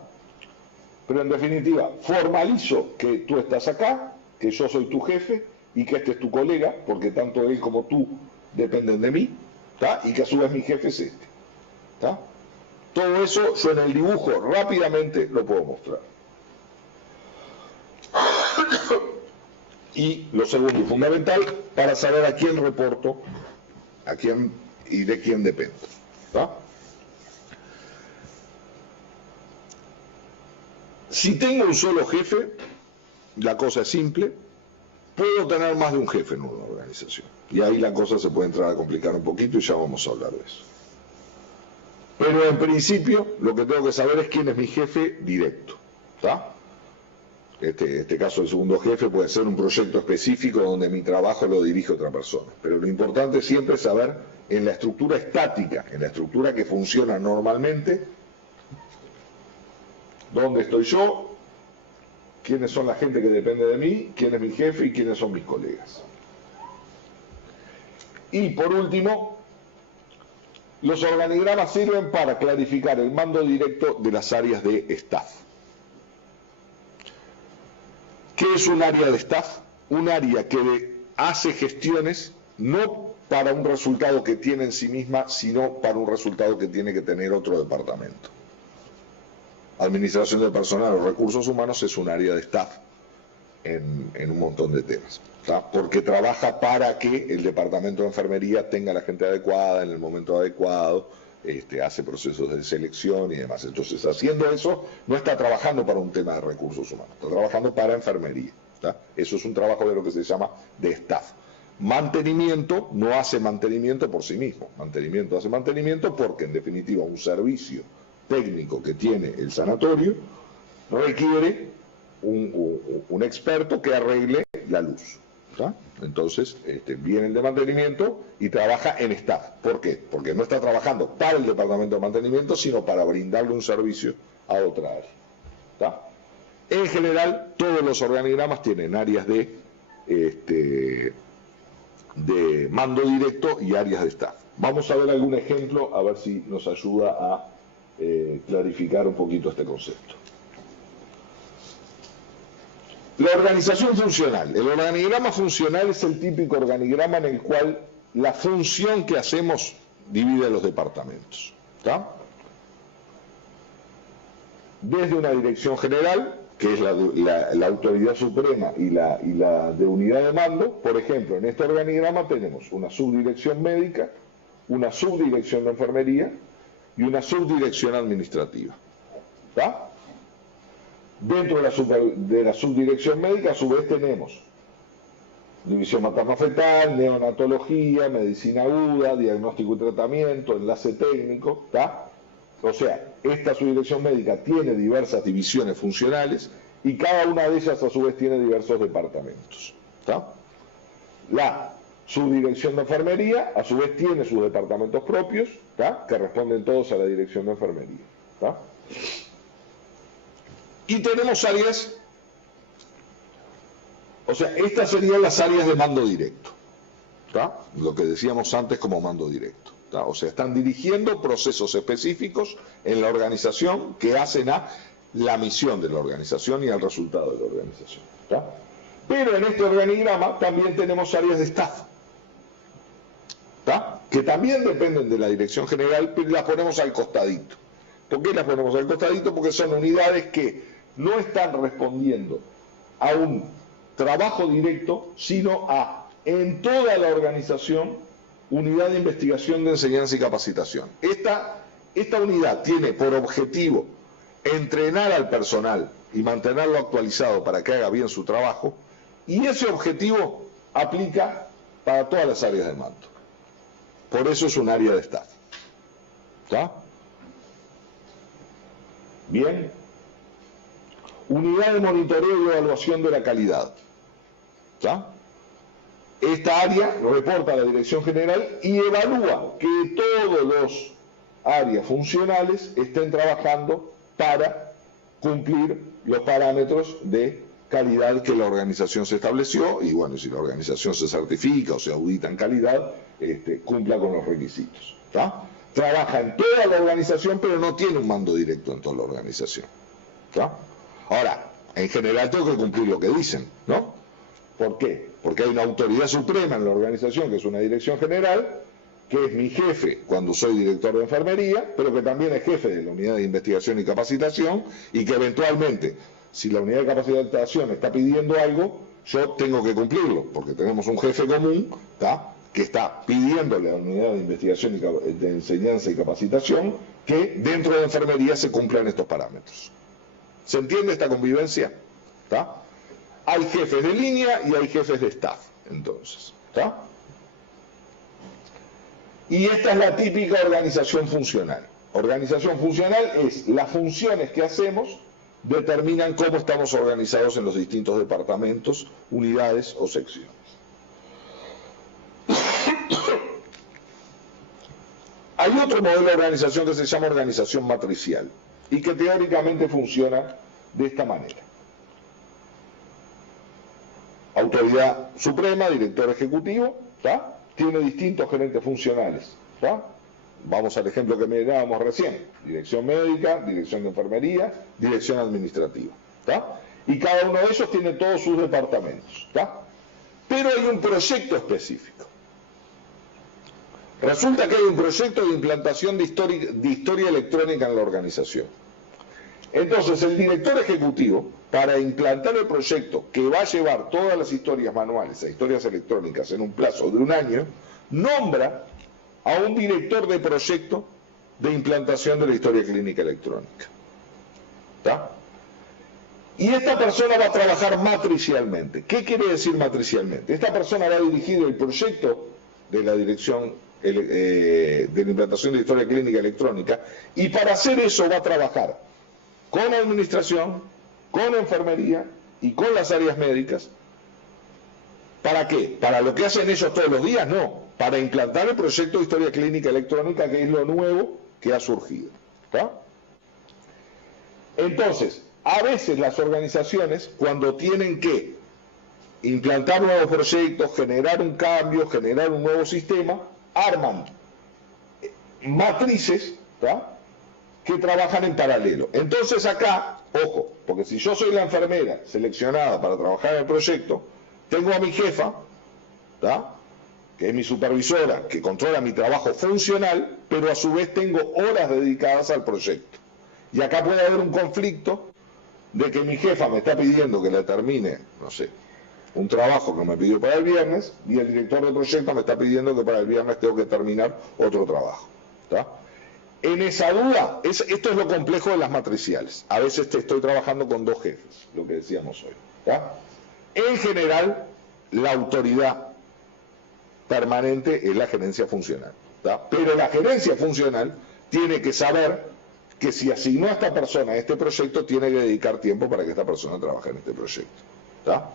Pero en definitiva, formalizo que tú estás acá, que yo soy tu jefe y que este es tu colega, porque tanto él como tú dependen de mí, ¿está? Y que a su vez mi jefe es este. ¿Está? Todo eso yo en el dibujo rápidamente lo puedo mostrar. Y lo segundo y fundamental, para saber a quién reporto, a quién y de quién dependo. ¿Está? Si tengo un solo jefe, la cosa es simple, puedo tener más de un jefe en una organización. Y ahí la cosa se puede entrar a complicar un poquito y ya vamos a hablar de eso. Pero en principio, lo que tengo que saber es quién es mi jefe directo. ¿Está? Este caso, el segundo jefe puede ser un proyecto específico donde mi trabajo lo dirige otra persona. Pero lo importante siempre es saber en la estructura estática, en la estructura que funciona normalmente, dónde estoy yo, quiénes son la gente que depende de mí, quién es mi jefe y quiénes son mis colegas. Y por último, los organigramas sirven para clarificar el mando directo de las áreas de staff. ¿Qué es un área de staff? Un área que hace gestiones no para un resultado que tiene en sí misma, sino para un resultado que tiene que tener otro departamento. Administración del personal o recursos humanos es un área de staff en un montón de temas, ¿tá? Porque trabaja para que el departamento de enfermería tenga la gente adecuada en el momento adecuado, hace procesos de selección y demás. Entonces, haciendo eso, no está trabajando para un tema de recursos humanos, está trabajando para enfermería, ¿tá? Eso es un trabajo de lo que se llama de staff. Mantenimiento no hace mantenimiento por sí mismo, mantenimiento hace mantenimiento porque en definitiva un servicio técnico que tiene el sanatorio requiere un experto que arregle la luz, ¿tá? Entonces viene el de mantenimiento y trabaja en staff. ¿Por qué? Porque no está trabajando para el departamento de mantenimiento, sino para brindarle un servicio a otra área, ¿tá? En general, todos los organigramas tienen áreas de mando directo y áreas de staff. Vamos a ver algún ejemplo, a ver si nos ayuda a clarificar un poquito este concepto. La organización funcional. El organigrama funcional es el típico organigrama en el cual la función que hacemos divide los departamentos, ¿tá? Desde una dirección general, que es la autoridad suprema y la de unidad de mando. Por ejemplo, en este organigrama tenemos una subdirección médica, una subdirección de enfermería y una subdirección administrativa, ¿tá? Dentro de la subdirección médica, a su vez, tenemos división materno-fetal, neonatología, medicina aguda, diagnóstico y tratamiento, enlace técnico, ¿tá? O sea, esta subdirección médica tiene diversas divisiones funcionales y cada una de ellas, a su vez, tiene diversos departamentos, ¿tá? La subdirección de enfermería, a su vez, tiene sus departamentos propios, ¿tá? Que responden todos a la dirección de enfermería, ¿tá? Y tenemos áreas, o sea, estas serían las áreas de mando directo, ¿tá? Lo que decíamos antes como mando directo, ¿tá? O sea, están dirigiendo procesos específicos en la organización que hacen a la misión de la organización y al resultado de la organización, ¿tá? Pero en este organigrama también tenemos áreas de staff, ¿tá? Que también dependen de la dirección general, pero las ponemos al costadito. ¿Por qué las ponemos al costadito? Porque son unidades que no están respondiendo a un trabajo directo, sino a, en toda la organización, unidad de investigación de enseñanza y capacitación. Esta unidad tiene por objetivo entrenar al personal y mantenerlo actualizado para que haga bien su trabajo, y ese objetivo aplica para todas las áreas de mando. Por eso es un área de staff, ¿está? Bien. Unidad de monitoreo y evaluación de la calidad, ¿está? Esta área reporta a la dirección general y evalúa que todos los áreas funcionales estén trabajando para cumplir los parámetros de calidad que la organización se estableció, y bueno, si la organización se certifica o se audita en calidad, cumpla con los requisitos, ¿está? trabaja en toda la organización, pero no tiene un mando directo en toda la organización. ¿Está? Ahora, en general tengo que cumplir lo que dicen, ¿no? ¿Por qué? Porque hay una autoridad suprema en la organización, que es una dirección general, que es mi jefe cuando soy director de enfermería, pero que también es jefe de la unidad de investigación y capacitación, y que eventualmente, si la unidad de capacitación está pidiendo algo, yo tengo que cumplirlo, porque tenemos un jefe común, ¿tá?, que está pidiéndole a la unidad de investigación y de enseñanza y capacitación que dentro de enfermería se cumplan estos parámetros. ¿Se entiende esta convivencia? ¿Tá? Hay jefes de línea y hay jefes de staff, entonces. ¿Tá? Y esta es la típica organización funcional. Organización funcional es las funciones que hacemos determinan cómo estamos organizados en los distintos departamentos, unidades o secciones. Hay otro modelo de organización que se llama organización matricial y que teóricamente funciona de esta manera. Autoridad suprema, director ejecutivo, ¿tá?, tiene distintos gerentes funcionales, ¿tá? Vamos al ejemplo que mirábamos recién: dirección médica, dirección de enfermería, dirección administrativa, ¿tá? Y cada uno de ellos tiene todos sus departamentos, ¿tá? Pero hay un proyecto específico. Resulta que hay un proyecto de implantación de historia electrónica en la organización. Entonces, el director ejecutivo, para implantar el proyecto que va a llevar todas las historias manuales a historias electrónicas en un plazo de 1 año, nombra a un director de proyecto de implantación de la historia clínica electrónica. ¿Está? Y esta persona va a trabajar matricialmente. ¿Qué quiere decir matricialmente? Esta persona va a dirigir el proyecto de la dirección de la implantación de la historia clínica electrónica, y para hacer eso va a trabajar con administración, con enfermería y con las áreas médicas. ¿Para qué? ¿Para lo que hacen ellos todos los días? No, para implantar el proyecto de historia clínica electrónica, que es lo nuevo que ha surgido. ¿Está? Entonces, a veces las organizaciones, cuando tienen que implantar nuevos proyectos, generar un cambio, generar un nuevo sistema, arman matrices, ¿tá?, que trabajan en paralelo. Entonces acá, ojo, porque si yo soy la enfermera seleccionada para trabajar en el proyecto, tengo a mi jefa, ¿tá?, que es mi supervisora, que controla mi trabajo funcional, pero a su vez tengo horas dedicadas al proyecto. Y acá puede haber un conflicto de que mi jefa me está pidiendo que le termine, no sé, un trabajo que me pidió para el viernes, y el director de proyecto me está pidiendo que para el viernes tengo que terminar otro trabajo. ¿Tá? En esa duda, esto es lo complejo de las matriciales. A veces estoy trabajando con 2 jefes, lo que decíamos hoy. ¿Tá? En general, la autoridad permanente es la gerencia funcional. ¿Tá? Pero la gerencia funcional tiene que saber que si asignó a esta persona a este proyecto, tiene que dedicar tiempo para que esta persona trabaje en este proyecto. ¿Tá?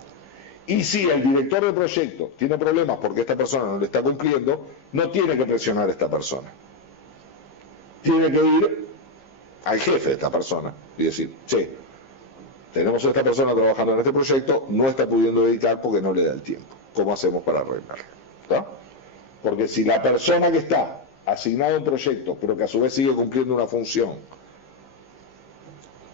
Y si el director de proyecto tiene problemas porque esta persona no le está cumpliendo, no tiene que presionar a esta persona. Tiene que ir al jefe de esta persona y decir: che, tenemos a esta persona trabajando en este proyecto, no está pudiendo dedicar porque no le da el tiempo. ¿Cómo hacemos para arreglarlo? ¿Está? Porque si la persona que está asignada a un proyecto, pero que a su vez sigue cumpliendo una función,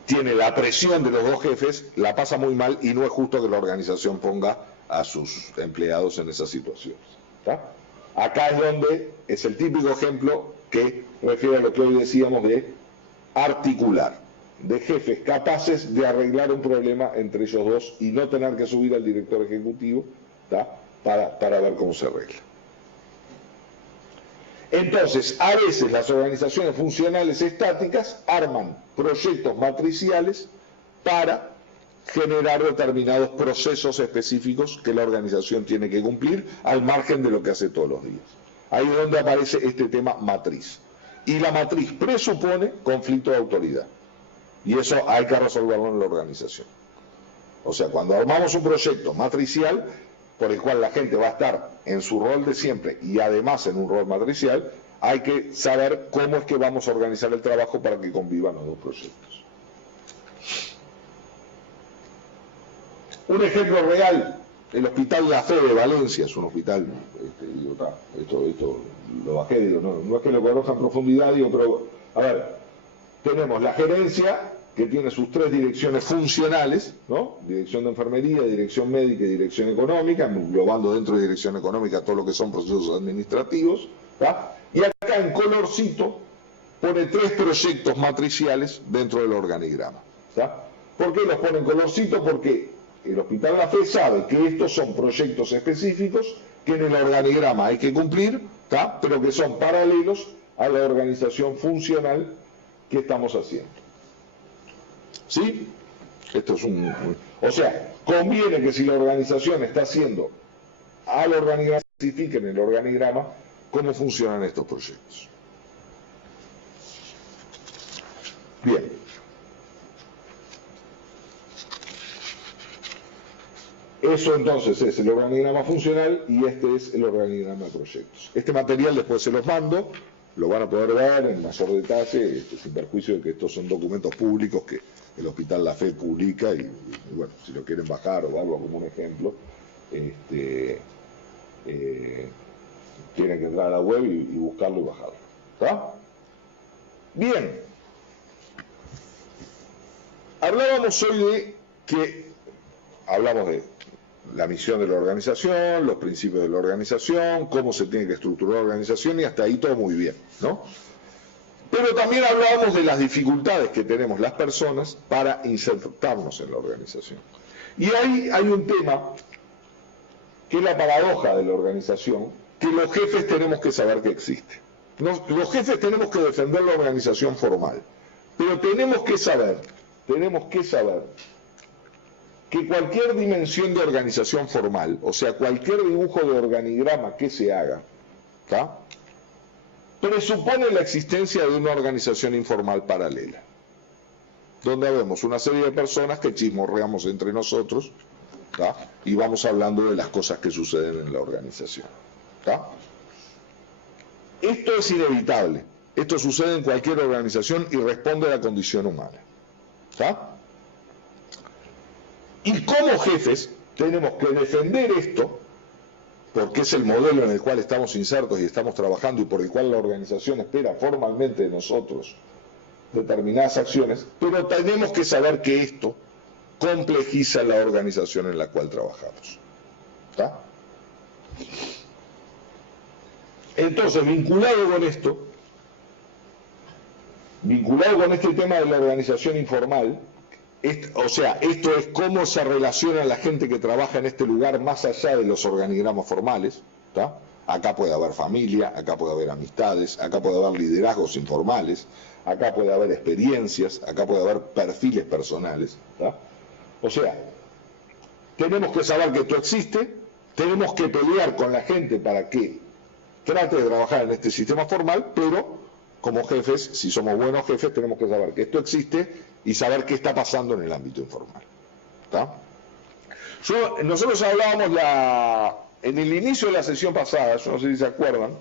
tiene la presión de los 2 jefes, la pasa muy mal, y no es justo que la organización ponga a sus empleados en esas situaciones. ¿Está? Acá es donde es el típico ejemplo que refiere a lo que hoy decíamos de articular, de jefes capaces de arreglar un problema entre ellos 2 y no tener que subir al director ejecutivo, ¿está?, para ver cómo se arregla. Entonces, a veces las organizaciones funcionales estáticas arman proyectos matriciales para generar determinados procesos específicos que la organización tiene que cumplir al margen de lo que hace todos los días. Ahí es donde aparece este tema matriz. Y la matriz presupone conflicto de autoridad. Y eso hay que resolverlo en la organización. O sea, cuando armamos un proyecto matricial, por el cual la gente va a estar en su rol de siempre y además en un rol matricial, hay que saber cómo es que vamos a organizar el trabajo para que convivan los 2 proyectos. Un ejemplo real el Hospital La Fe de Valencia es un hospital, esto lo bajé, digo, no es que lo conozca en profundidad, digo, pero, a ver, tenemos la gerencia, que tiene sus 3 direcciones funcionales, ¿no? Dirección de enfermería, dirección médica y dirección económica, englobando dentro de dirección económica todo lo que son procesos administrativos, ¿tá? Y acá en colorcito pone 3 proyectos matriciales dentro del organigrama, ¿tá? ¿Por qué los pone en colorcito? Porque el Hospital La Fe sabe que estos son proyectos específicos que en el organigrama hay que cumplir, ¿tá? Pero que son paralelos a la organización funcional que estamos haciendo. ¿Sí? Esto es o sea, conviene que si la organización está haciendo al organigrama, especifique en el organigrama cómo funcionan estos proyectos. Bien. Eso entonces es el organigrama funcional y este es el organigrama de proyectos. Este material después se los mando, lo van a poder ver en mayor detalle, sin perjuicio de que estos son documentos públicos que el Hospital La Fe publica y bueno, si lo quieren bajar o darlo como un ejemplo, tienen que entrar a la web y buscarlo y bajarlo. ¿Está? Bien. Hablábamos hoy de que hablamos de la misión de la organización, los principios de la organización, cómo se tiene que estructurar la organización y hasta ahí todo muy bien, ¿no? Pero también hablábamos de las dificultades que tenemos las personas para insertarnos en la organización. Y ahí hay un tema que es la paradoja de la organización, que los jefes tenemos que saber que existe. Los jefes tenemos que defender la organización formal, pero tenemos que saber que cualquier dimensión de organización formal, o sea, cualquier dibujo de organigrama que se haga, ¿tá?, presupone la existencia de una organización informal paralela, donde vemos una serie de personas que chismorreamos entre nosotros, ¿tá?, y vamos hablando de las cosas que suceden en la organización, ¿tá? Esto es inevitable, esto sucede en cualquier organización y responde a la condición humana, ¿tá? Y como jefes tenemos que defender esto, porque es el modelo en el cual estamos insertos y estamos trabajando y por el cual la organización espera formalmente de nosotros determinadas acciones, pero tenemos que saber que esto complejiza la organización en la cual trabajamos. ¿Está? Entonces, vinculado con esto, vinculado con este tema de la organización informal, o sea, esto es cómo se relaciona la gente que trabaja en este lugar más allá de los organigramas formales, ¿tá? Acá puede haber familia, acá puede haber amistades, acá puede haber liderazgos informales, acá puede haber experiencias, acá puede haber perfiles personales, ¿tá? O sea, tenemos que saber que esto existe, tenemos que pelear con la gente para que trate de trabajar en este sistema formal, pero como jefes, si somos buenos jefes, tenemos que saber que esto existe y saber qué está pasando en el ámbito informal. ¿Está? Nosotros hablábamos en el inicio de la sesión pasada, yo no sé si se acuerdan,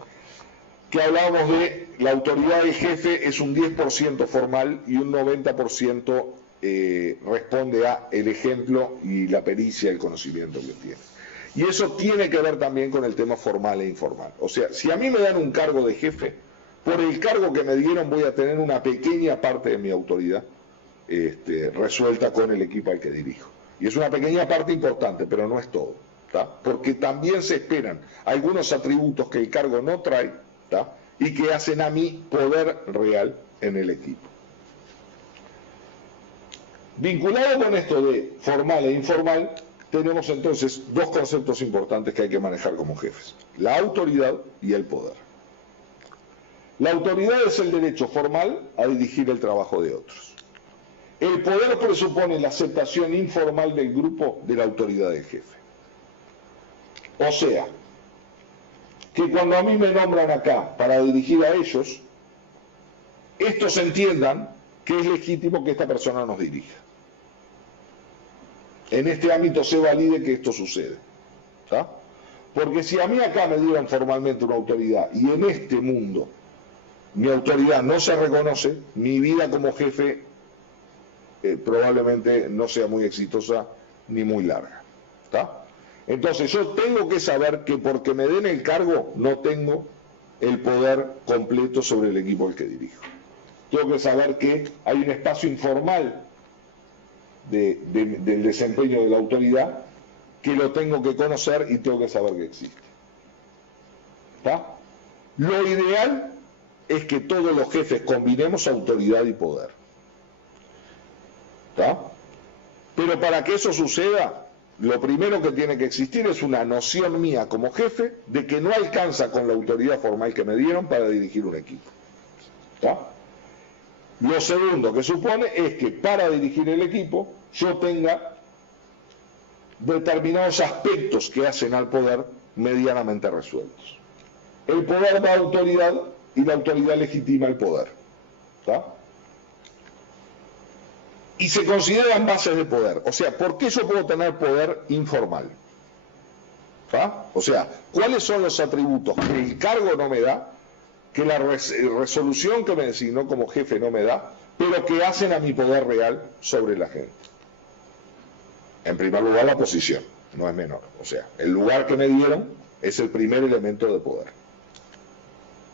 que hablábamos de la autoridad del jefe es un 10% formal y un 90% responde a el ejemplo y la pericia, el conocimiento que tiene. Y eso tiene que ver también con el tema formal e informal. O sea, si a mí me dan un cargo de jefe, por el cargo que me dieron voy a tener una pequeña parte de mi autoridad resuelta con el equipo al que dirijo. Y es una pequeña parte importante, pero no es todo, ¿tá? Porque también se esperan algunos atributos que el cargo no trae, ¿tá?, y que hacen a mí poder real en el equipo. Vinculado con esto de formal e informal, tenemos entonces dos conceptos importantes que hay que manejar como jefes: la autoridad y el poder. La autoridad es el derecho formal a dirigir el trabajo de otros. El poder presupone la aceptación informal del grupo de la autoridad del jefe. O sea, que cuando a mí me nombran acá para dirigir a ellos, estos entiendan que es legítimo que esta persona nos dirija. En este ámbito se valide que esto sucede, ¿tá? Porque si a mí acá me dieran formalmente una autoridad y en este mundo mi autoridad no se reconoce, mi vida como jefe probablemente no sea muy exitosa ni muy larga, ¿tá? Entonces yo tengo que saber que porque me den el cargo no tengo el poder completo sobre el equipo al que dirijo. Tengo que saber que hay un espacio informal del desempeño de la autoridad que lo tengo que conocer y tengo que saber que existe. ¿Está? Lo ideal es que todos los jefes combinemos autoridad y poder. ¿Está? Pero para que eso suceda, lo primero que tiene que existir es una noción mía como jefe de que no alcanza con la autoridad formal que me dieron para dirigir un equipo. ¿Está? Lo segundo que supone es que para dirigir el equipo yo tenga determinados aspectos que hacen al poder medianamente resueltos. El poder da autoridad y la autoridad legitima el poder. ¿Está? Y se consideran bases de poder. O sea, ¿por qué yo puedo tener poder informal? ¿Está? O sea, ¿cuáles son los atributos que el cargo no me da, que la resolución que me designó como jefe no me da, pero que hacen a mi poder real sobre la gente? En primer lugar, la posición, no es menor. O sea, el lugar que me dieron es el primer elemento de poder.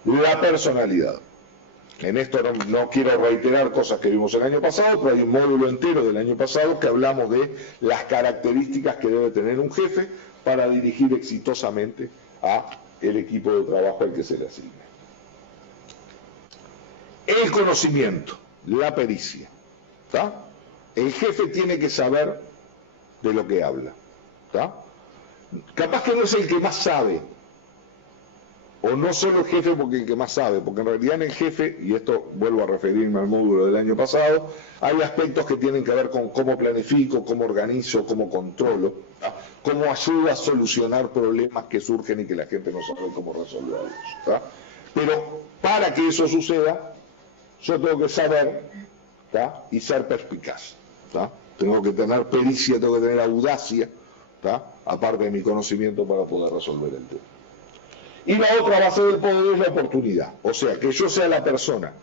La personalidad. En esto no quiero reiterar cosas que vimos el año pasado, pero hay un módulo entero del año pasado que hablamos de las características que debe tener un jefe para dirigir exitosamente a el equipo de trabajo al que se le asigne. El conocimiento, la pericia. ¿Está? El jefe tiene que saber de lo que habla. ¿Está? Capaz que no es el que más sabe, o no solo el jefe porque el que más sabe, porque en realidad en el jefe, y esto vuelvo a referirme al módulo del año pasado, hay aspectos que tienen que ver con cómo planifico, cómo organizo, cómo controlo, ¿tá? Cómo ayudo a solucionar problemas que surgen y que la gente no sabe cómo resolverlos. ¿Tá? Pero para que eso suceda, yo tengo que saber, ¿tá? Y ser perspicaz. ¿Tá? Tengo que tener pericia, tengo que tener audacia, ¿tá? Aparte de mi conocimiento para poder resolver el tema. Y la otra base del poder es la oportunidad. O sea, que yo sea la persona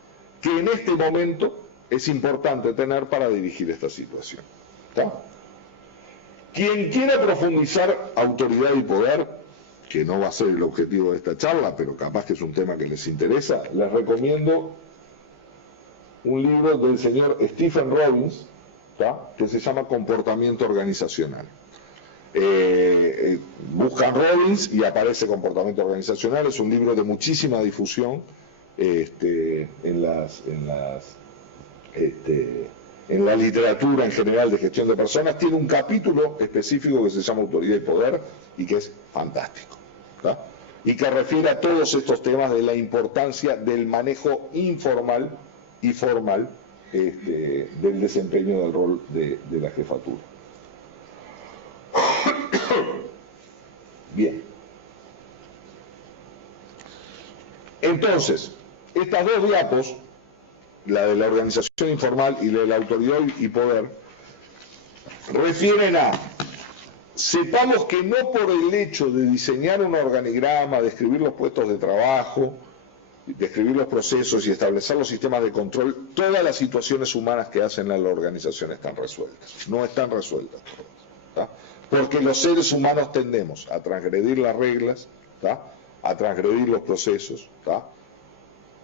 que en este momento es importante tener para dirigir esta situación. ¿Está? Quien quiera profundizar autoridad y poder, que no va a ser el objetivo de esta charla, pero capaz que es un tema que les interesa, les recomiendo un libro del señor Stephen Robbins, ¿está? Que se llama Comportamiento Organizacional. Buscan Robbins y aparece Comportamiento Organizacional. Es un libro de muchísima difusión en la literatura en general de gestión de personas. Tiene un capítulo específico que se llama Autoridad y Poder y que es fantástico, ¿tá? Y que refiere a todos estos temas de la importancia del manejo informal y formal del desempeño del rol de la jefatura. Bien. Entonces, estas dos diapos, la de la organización informal y la de la autoridad y poder, refieren a, sepamos que no por el hecho de diseñar un organigrama, de escribir los puestos de trabajo, de escribir los procesos y establecer los sistemas de control, todas las situaciones humanas que hacen a la organización están resueltas. No están resueltas todas, ¿tá? Porque los seres humanos tendemos a transgredir las reglas, ¿tá? A transgredir los procesos, ¿tá?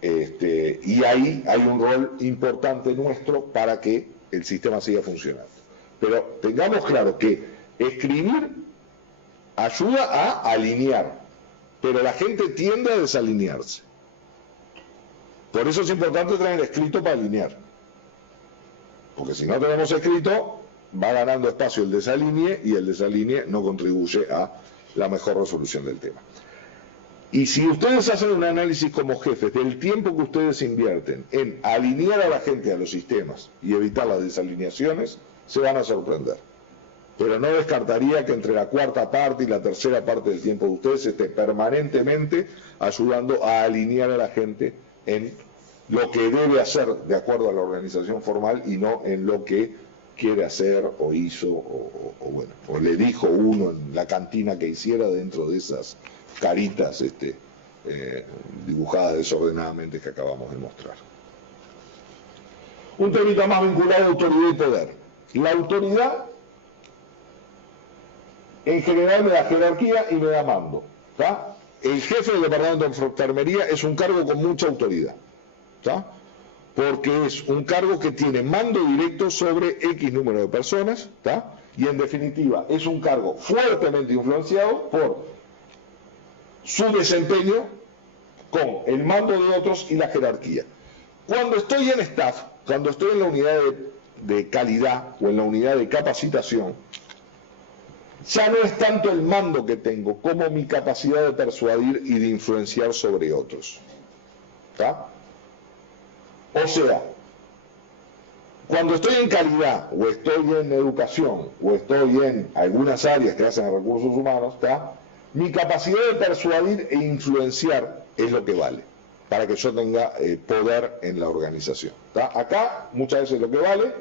Y ahí hay un rol importante nuestro para que el sistema siga funcionando. Pero tengamos claro que escribir ayuda a alinear, pero la gente tiende a desalinearse. Por eso es importante tener escrito para alinear. Porque si no tenemos escrito, va ganando espacio el desalinee y el desalinee no contribuye a la mejor resolución del tema. Y si ustedes hacen un análisis como jefes del tiempo que ustedes invierten en alinear a la gente a los sistemas y evitar las desalineaciones, se van a sorprender. Pero no descartaría que entre la cuarta parte y la tercera parte del tiempo de ustedes esté permanentemente ayudando a alinear a la gente en lo que debe hacer de acuerdo a la organización formal y no en lo que quiere hacer o hizo o le dijo uno en la cantina que hiciera dentro de esas caritas dibujadas desordenadamente que acabamos de mostrar. Un temita más vinculado a autoridad y poder. La autoridad en general me da jerarquía y me da mando. ¿Tá? El jefe del departamento de enfermería es un cargo con mucha autoridad. ¿Tá? Porque es un cargo que tiene mando directo sobre X número de personas, ¿tá? Y en definitiva es un cargo fuertemente influenciado por su desempeño con el mando de otros y la jerarquía. Cuando estoy en staff, cuando estoy en la unidad de calidad o en la unidad de capacitación, ya no es tanto el mando que tengo como mi capacidad de persuadir y de influenciar sobre otros. ¿Tá? O sea, cuando estoy en calidad, o estoy en educación, o estoy en algunas áreas que hacen recursos humanos, ¿tá? Mi capacidad de persuadir e influenciar es lo que vale, para que yo tenga poder en la organización. ¿Tá? Acá, muchas veces lo que vale,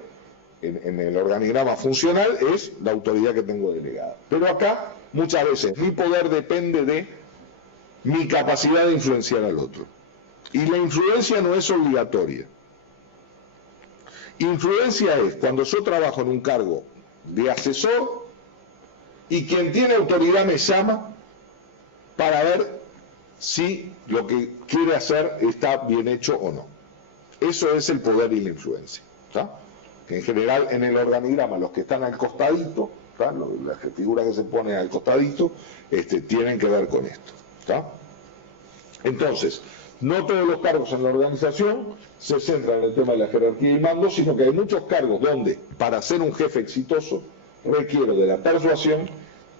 en el organigrama funcional, es la autoridad que tengo delegada. Pero acá, muchas veces, mi poder depende de mi capacidad de influenciar al otro. Y la influencia no es obligatoria. Influencia es cuando yo trabajo en un cargo de asesor y quien tiene autoridad me llama para ver si lo que quiere hacer está bien hecho o no. Eso es el poder y la influencia. ¿Tá? Que en general en el organigrama los que están al costadito, ¿tá? Las figuras que se ponen al costadito, tienen que ver con esto. ¿Tá? Entonces, no todos los cargos en la organización se centran en el tema de la jerarquía y mando, sino que hay muchos cargos donde, para ser un jefe exitoso, requiero de la persuasión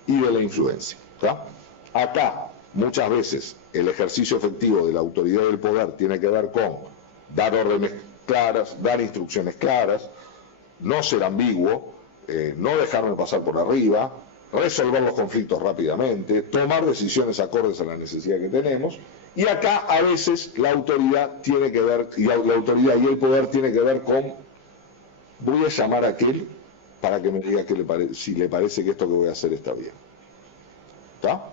y de la influencia. ¿Tá? Acá, muchas veces, el ejercicio efectivo de la autoridad del poder tiene que ver con dar órdenes claras, dar instrucciones claras, no ser ambiguo, no dejarme pasar por arriba, resolver los conflictos rápidamente, tomar decisiones acordes a la necesidad que tenemos. Y acá a veces la autoridad tiene que ver, y la autoridad y el poder tiene que ver con, voy a llamar a aquel para que me diga si le parece que esto que voy a hacer está bien. ¿Está?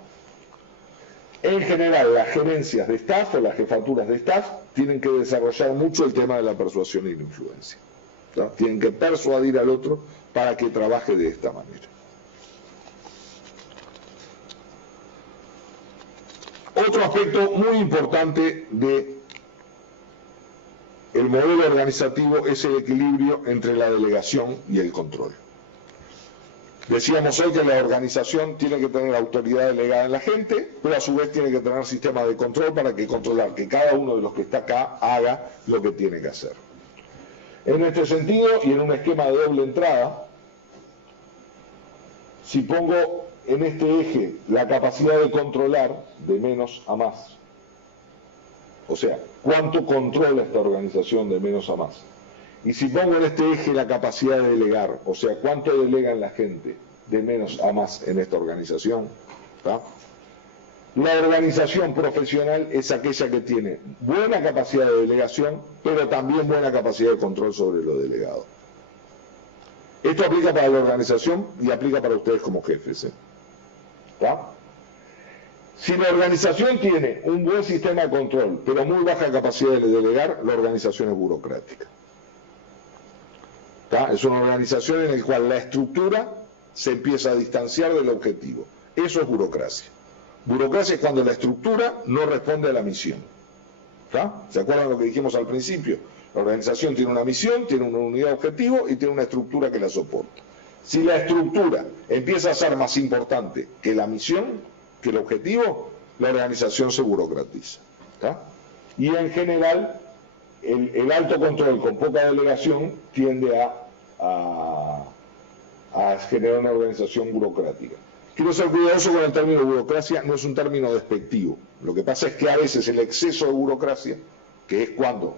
En general, las gerencias de staff o las jefaturas de staff tienen que desarrollar mucho el tema de la persuasión y la influencia. ¿Está? Tienen que persuadir al otro para que trabaje de esta manera. Otro aspecto muy importante del modelo organizativo es el equilibrio entre la delegación y el control. Decíamos hoy que la organización tiene que tener autoridad delegada en la gente, pero a su vez tiene que tener sistemas de control para controlar que cada uno de los que está acá haga lo que tiene que hacer. En este sentido, y en un esquema de doble entrada, si pongo en este eje la capacidad de controlar de menos a más, o sea, cuánto controla esta organización de menos a más, y si pongo en este eje la capacidad de delegar, o sea, cuánto delega la gente de menos a más en esta organización, ¿tá? La organización profesional es aquella que tiene buena capacidad de delegación, pero también buena capacidad de control sobre lo delegado. Esto aplica para la organización y aplica para ustedes como jefes, ¿tá? Si la organización tiene un buen sistema de control, pero muy baja capacidad de delegar, la organización es burocrática. ¿Tá? Es una organización en la cual la estructura se empieza a distanciar del objetivo. Eso es burocracia. Burocracia es cuando la estructura no responde a la misión. ¿Tá? ¿Se acuerdan lo que dijimos al principio? La organización tiene una misión, tiene una unidad de objetivo y tiene una estructura que la soporta. Si la estructura empieza a ser más importante que la misión, que el objetivo, la organización se burocratiza. ¿Tá? Y en general, el alto control con poca delegación tiende a generar una organización burocrática. Quiero ser cuidadoso con el término burocracia, no es un término despectivo. Lo que pasa es que a veces el exceso de burocracia, que es cuando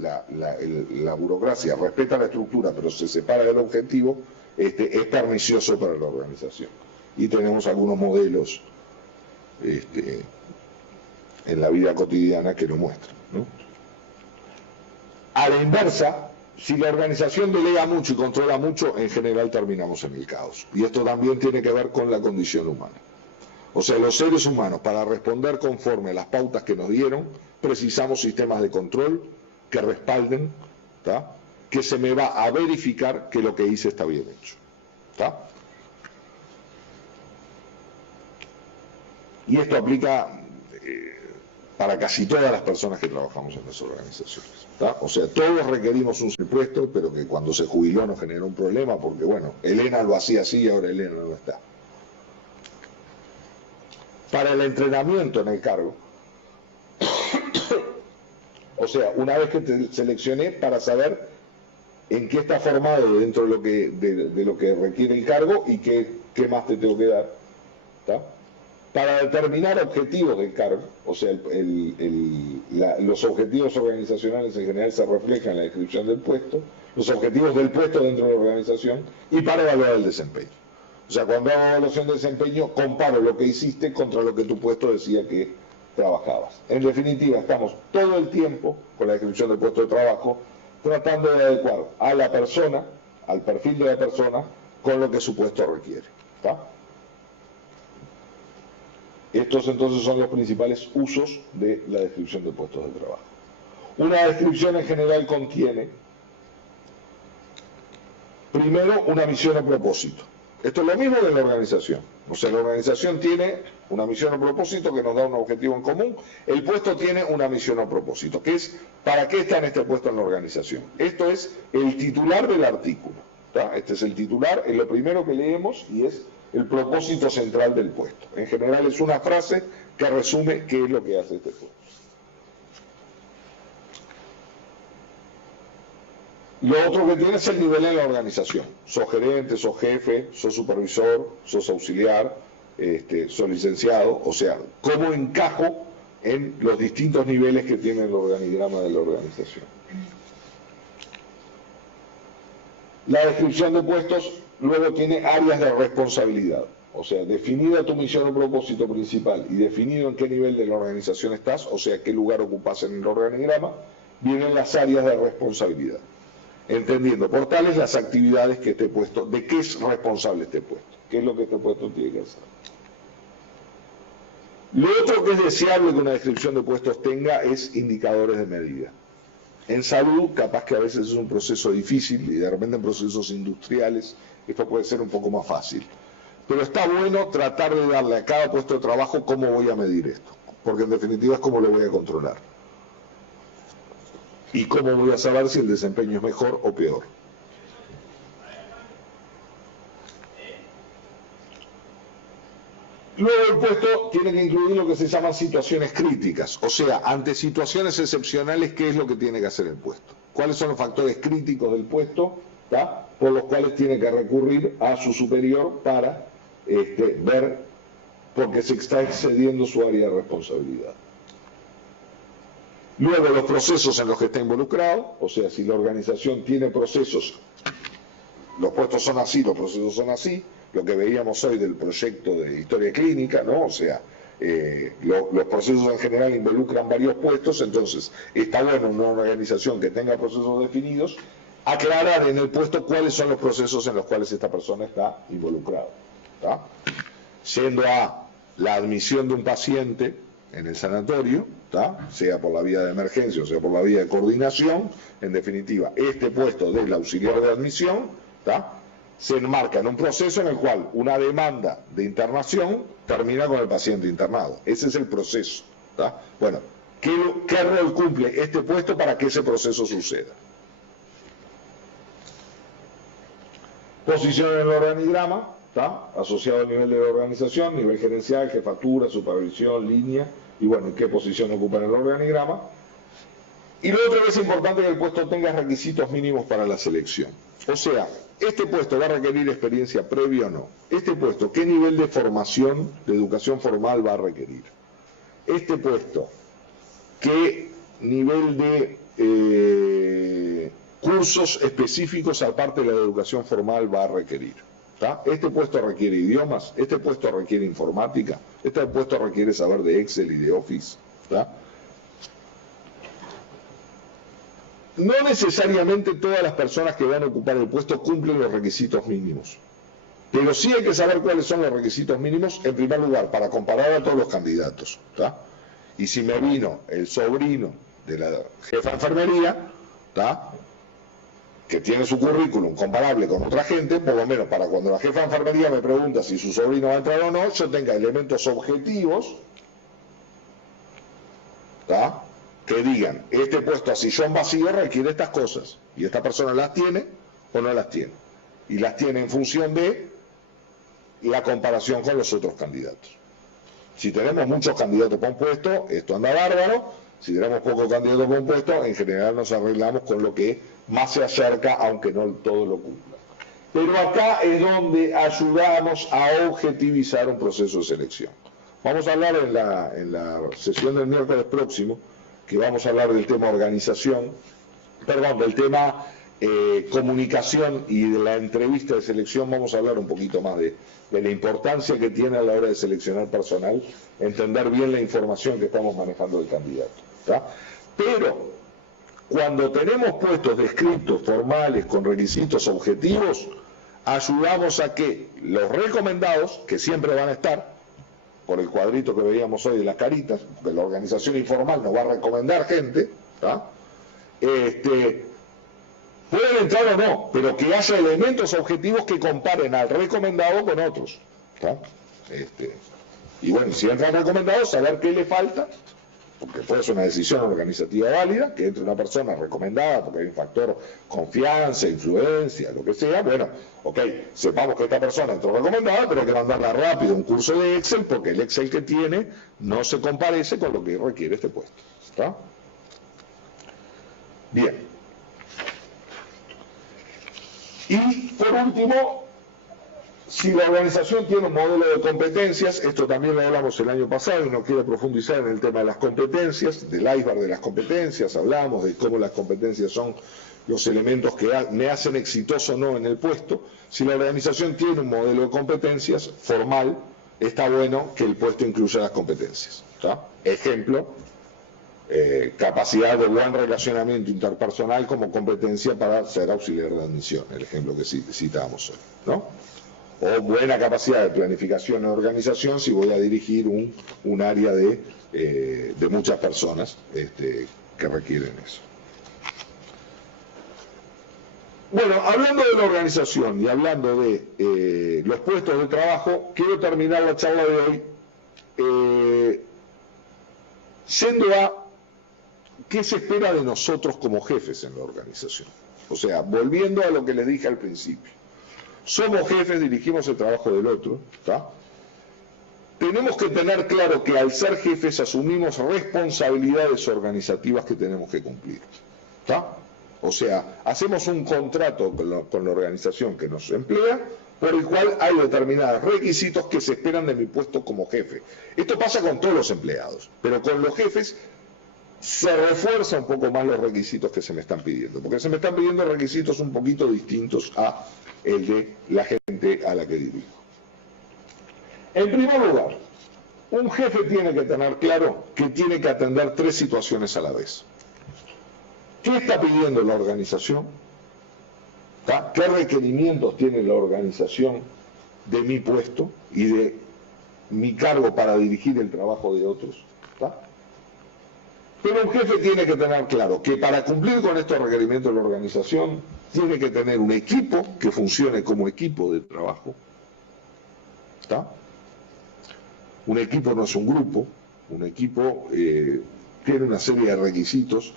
la burocracia respeta la estructura pero se separa del objetivo, es pernicioso para la organización. Y tenemos algunos modelos en la vida cotidiana que lo muestran, ¿no? A la inversa, si la organización delega mucho y controla mucho, en general terminamos en el caos. Y esto también tiene que ver con la condición humana. O sea, los seres humanos, para responder conforme a las pautas que nos dieron, precisamos sistemas de control que respalden, ¿tá? Que se me va a verificar que lo que hice está bien hecho. ¿Tá? Y esto aplica para casi todas las personas que trabajamos en las organizaciones, ¿tá? O sea, todos requerimos un puesto, pero que cuando se jubiló nos generó un problema, porque bueno, Elena lo hacía así y ahora Elena no está. Para el entrenamiento en el cargo, o sea, una vez que te seleccioné para saber en qué está formado dentro de lo que requiere el cargo y qué más te tengo que dar, ¿tá? Para determinar objetivos del cargo, o sea, los objetivos organizacionales en general se reflejan en la descripción del puesto, los objetivos del puesto dentro de la organización, y para evaluar el desempeño. O sea, cuando hago evaluación de desempeño, comparo lo que hiciste contra lo que tu puesto decía que trabajabas. En definitiva, estamos todo el tiempo con la descripción del puesto de trabajo tratando de adecuar a la persona, al perfil de la persona, con lo que su puesto requiere, ¿tá? Estos entonces son los principales usos de la descripción de puestos de trabajo. Una descripción en general contiene, primero, una misión o propósito. Esto es lo mismo de la organización. O sea, la organización tiene una misión o propósito que nos da un objetivo en común. El puesto tiene una misión o propósito, que es ¿para qué está en este puesto en la organización? Esto es el titular del artículo, ¿tá? Este es el titular, es lo primero que leemos y es el propósito central del puesto. En general es una frase que resume qué es lo que hace este puesto. Lo otro que tiene es el nivel en la organización. Sos gerente, sos jefe, sos supervisor, sos auxiliar, sos licenciado. O sea, cómo encajo en los distintos niveles que tiene el organigrama de la organización. La descripción de puestos luego tiene áreas de responsabilidad. O sea, definida tu misión o propósito principal y definido en qué nivel de la organización estás, o sea, qué lugar ocupas en el organigrama, vienen las áreas de responsabilidad. Entendiendo por tales las actividades que este puesto, de qué es responsable este puesto, qué es lo que este puesto tiene que hacer. Lo otro que es deseable que una descripción de puestos tenga es indicadores de medida. En salud, capaz que a veces es un proceso difícil y de repente en procesos industriales esto puede ser un poco más fácil. Pero está bueno tratar de darle a cada puesto de trabajo cómo voy a medir esto, porque en definitiva es cómo lo voy a controlar. Y cómo voy a saber si el desempeño es mejor o peor. Luego el puesto tiene que incluir lo que se llaman situaciones críticas, o sea, ante situaciones excepcionales, ¿qué es lo que tiene que hacer el puesto? ¿Cuáles son los factores críticos del puesto, ¿tá? Por los cuales tiene que recurrir a su superior para ver por qué se está excediendo su área de responsabilidad? Luego los procesos en los que está involucrado, o sea, si la organización tiene procesos, los puestos son así, los procesos son así, lo que veíamos hoy del proyecto de historia clínica, ¿no? O sea, los procesos en general involucran varios puestos, entonces está bueno en una organización que tenga procesos definidos, aclarar en el puesto cuáles son los procesos en los cuales esta persona está involucrada, ¿tá? Yendo a la admisión de un paciente en el sanatorio, ¿tá? Sea por la vía de emergencia o sea por la vía de coordinación, en definitiva, este puesto del auxiliar de admisión, ¿tá? Se enmarca en un proceso en el cual una demanda de internación termina con el paciente internado. Ese es el proceso, ¿tá? Bueno, ¿qué rol cumple este puesto para que ese proceso suceda? Posición en el organigrama, ¿tá? Asociado al nivel de la organización, nivel gerencial, jefatura, supervisión, línea, y bueno, ¿qué posición ocupa en el organigrama? Y lo otro que es importante que el puesto tenga requisitos mínimos para la selección. O sea, ¿este puesto va a requerir experiencia previa o no? ¿Este puesto qué nivel de formación, de educación formal va a requerir? ¿Este puesto qué nivel de cursos específicos aparte de la educación formal va a requerir? ¿Tá? Este puesto requiere idiomas, este puesto requiere informática, este puesto requiere saber de Excel y de Office, ¿tá? No necesariamente todas las personas que van a ocupar el puesto cumplen los requisitos mínimos, pero sí hay que saber cuáles son los requisitos mínimos, en primer lugar, para comparar a todos los candidatos, ¿tá? Y si me vino el sobrino de la jefa de enfermería, ¿tá? que tiene su currículum comparable con otra gente, por lo menos para cuando la jefa de enfermería me pregunta si su sobrino va a entrar o no, yo tenga elementos objetivos, ¿tá?, que digan, este puesto a sillón vacío requiere estas cosas, y esta persona las tiene o no las tiene, y las tiene en función de la comparación con los otros candidatos. Si tenemos muchos candidatos para un puesto, esto anda bárbaro. Si tenemos pocos candidatos para un puesto, en general nos arreglamos con lo que más se acerca, aunque no todo lo cumpla. Pero acá es donde ayudamos a objetivizar un proceso de selección. Vamos a hablar en la sesión del miércoles próximo, que vamos a hablar del tema organización, perdón, del tema comunicación y de la entrevista de selección. Vamos a hablar un poquito más de la importancia que tiene a la hora de seleccionar personal, entender bien la información que estamos manejando del candidato, ¿tá? Pero cuando tenemos puestos descritos, formales, con requisitos objetivos, ayudamos a que los recomendados, que siempre van a estar, por el cuadrito que veíamos hoy de las caritas, que la organización informal nos va a recomendar gente, ¿tá?, pueden entrar o no, pero que haya elementos objetivos que comparen al recomendado con otros, ¿tá? Y bueno, si entra recomendado, saber qué le falta, porque puede ser una decisión organizativa válida, que entre una persona recomendada, porque hay un factor confianza, influencia, lo que sea. Bueno, ok, sepamos que esta persona entró recomendada, pero hay que mandarla rápido a un curso de Excel, porque el Excel que tiene no se comparece con lo que requiere este puesto, ¿está? Bien. Y por último, si la organización tiene un modelo de competencias, esto también lo hablamos el año pasado y no quiero profundizar en el tema de las competencias, del iceberg de las competencias, hablamos de cómo las competencias son los elementos que me hacen exitoso o no en el puesto. Si la organización tiene un modelo de competencias formal, está bueno que el puesto incluya las competencias, ¿tá? Ejemplo, capacidad de buen relacionamiento interpersonal como competencia para ser auxiliar de admisión, el ejemplo que citábamos hoy, ¿no? O buena capacidad de planificación y organización si voy a dirigir un área de muchas personas que requieren eso. Bueno, hablando de la organización y hablando de los puestos de trabajo, quiero terminar la charla de hoy yendo a qué se espera de nosotros como jefes en la organización. O sea, volviendo a lo que les dije al principio. Somos jefes, dirigimos el trabajo del otro, ¿tá? Tenemos que tener claro que al ser jefes asumimos responsabilidades organizativas que tenemos que cumplir, ¿tá? O sea, hacemos un contrato con la organización que nos emplea, por el cual hay determinados requisitos que se esperan de mi puesto como jefe. Esto pasa con todos los empleados, pero con los jefes se refuerza un poco más los requisitos que se me están pidiendo, porque se me están pidiendo requisitos un poquito distintos a el de la gente a la que dirijo. En primer lugar, un jefe tiene que tener claro que tiene que atender 3 situaciones a la vez. ¿Qué está pidiendo la organización? ¿Tá? ¿Qué requerimientos tiene la organización de mi puesto y de mi cargo para dirigir el trabajo de otros? ¿Tá? Pero un jefe tiene que tener claro que para cumplir con estos requerimientos de la organización tiene que tener un equipo que funcione como equipo de trabajo. ¿Tá? Un equipo no es un grupo, un equipo tiene una serie de requisitos.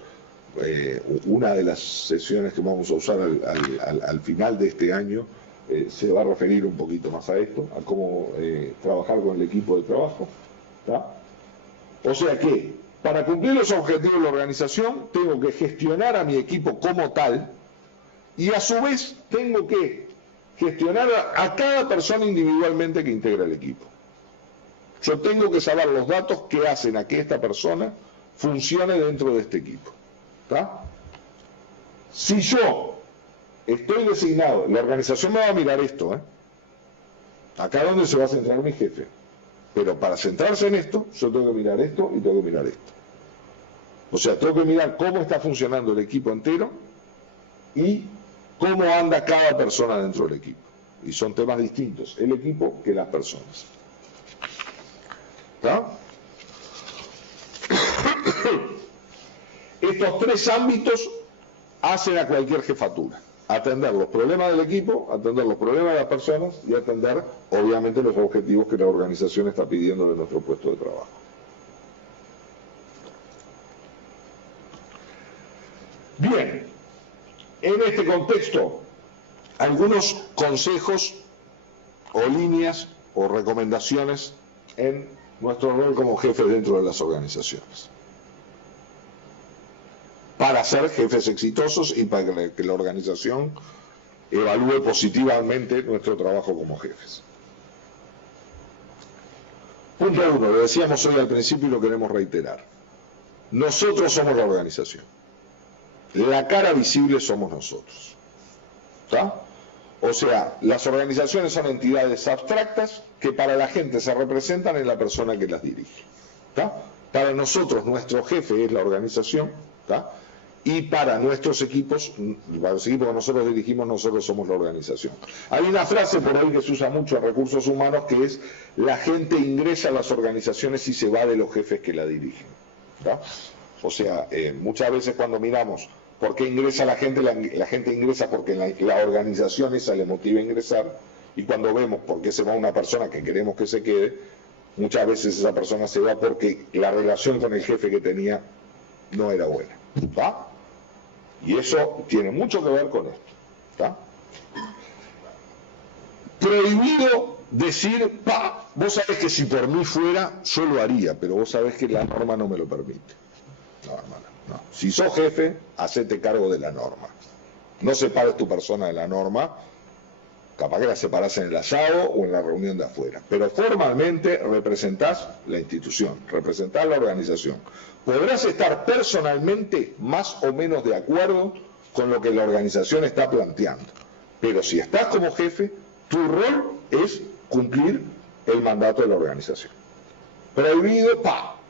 Una de las sesiones que vamos a usar al final de este año se va a referir un poquito más a esto, a cómo trabajar con el equipo de trabajo, ¿tá? O sea que para cumplir los objetivos de la organización tengo que gestionar a mi equipo como tal y a su vez tengo que gestionar a cada persona individualmente que integra el equipo. Yo tengo que saber los datos que hacen a que esta persona funcione dentro de este equipo, ¿tá? Si yo estoy designado, la organización me va a mirar esto, acá donde se va a centrar mi jefe, pero para centrarse en esto, yo tengo que mirar esto y tengo que mirar esto. O sea, tengo que mirar cómo está funcionando el equipo entero y cómo anda cada persona dentro del equipo. Y son temas distintos, el equipo que las personas. ¿Tá? Estos 3 ámbitos hacen a cualquier jefatura. atender los problemas del equipo, atender los problemas de las personas y atender, obviamente, los objetivos que la organización está pidiendo de nuestro puesto de trabajo. Bien, en este contexto, algunos consejos o líneas o recomendaciones en nuestro rol como jefes dentro de las organizaciones, para ser jefes exitosos y para que la organización evalúe positivamente nuestro trabajo como jefes. Punto 1, lo decíamos hoy al principio y lo queremos reiterar. Nosotros somos la organización. La cara visible somos nosotros. ¿Está? O sea, las organizaciones son entidades abstractas que para la gente se representan en la persona que las dirige. ¿Está? Para nosotros, nuestro jefe es la organización. ¿Está? Y para nuestros equipos, para los equipos que nosotros dirigimos, nosotros somos la organización. Hay una frase por ahí que se usa mucho en recursos humanos que es: la gente ingresa a las organizaciones y se va de los jefes que la dirigen. ¿Está? O sea, muchas veces cuando miramos por qué ingresa la gente ingresa porque la organización esa le motiva a ingresar, y cuando vemos por qué se va una persona que queremos que se quede, muchas veces esa persona se va porque la relación con el jefe que tenía no era buena. ¿Está? Y eso tiene mucho que ver con esto. ¿Está? Prohibido decir, vos sabés que si por mí fuera, yo lo haría, pero vos sabés que la norma no me lo permite. No, hermano, no. Si sos jefe, hacete cargo de la norma. No separes tu persona de la norma, capaz que la separás en el asado o en la reunión de afuera, pero formalmente representás la institución, representás la organización. Podrás estar personalmente más o menos de acuerdo con lo que la organización está planteando, pero si estás como jefe, tu rol es cumplir el mandato de la organización. Prohibido,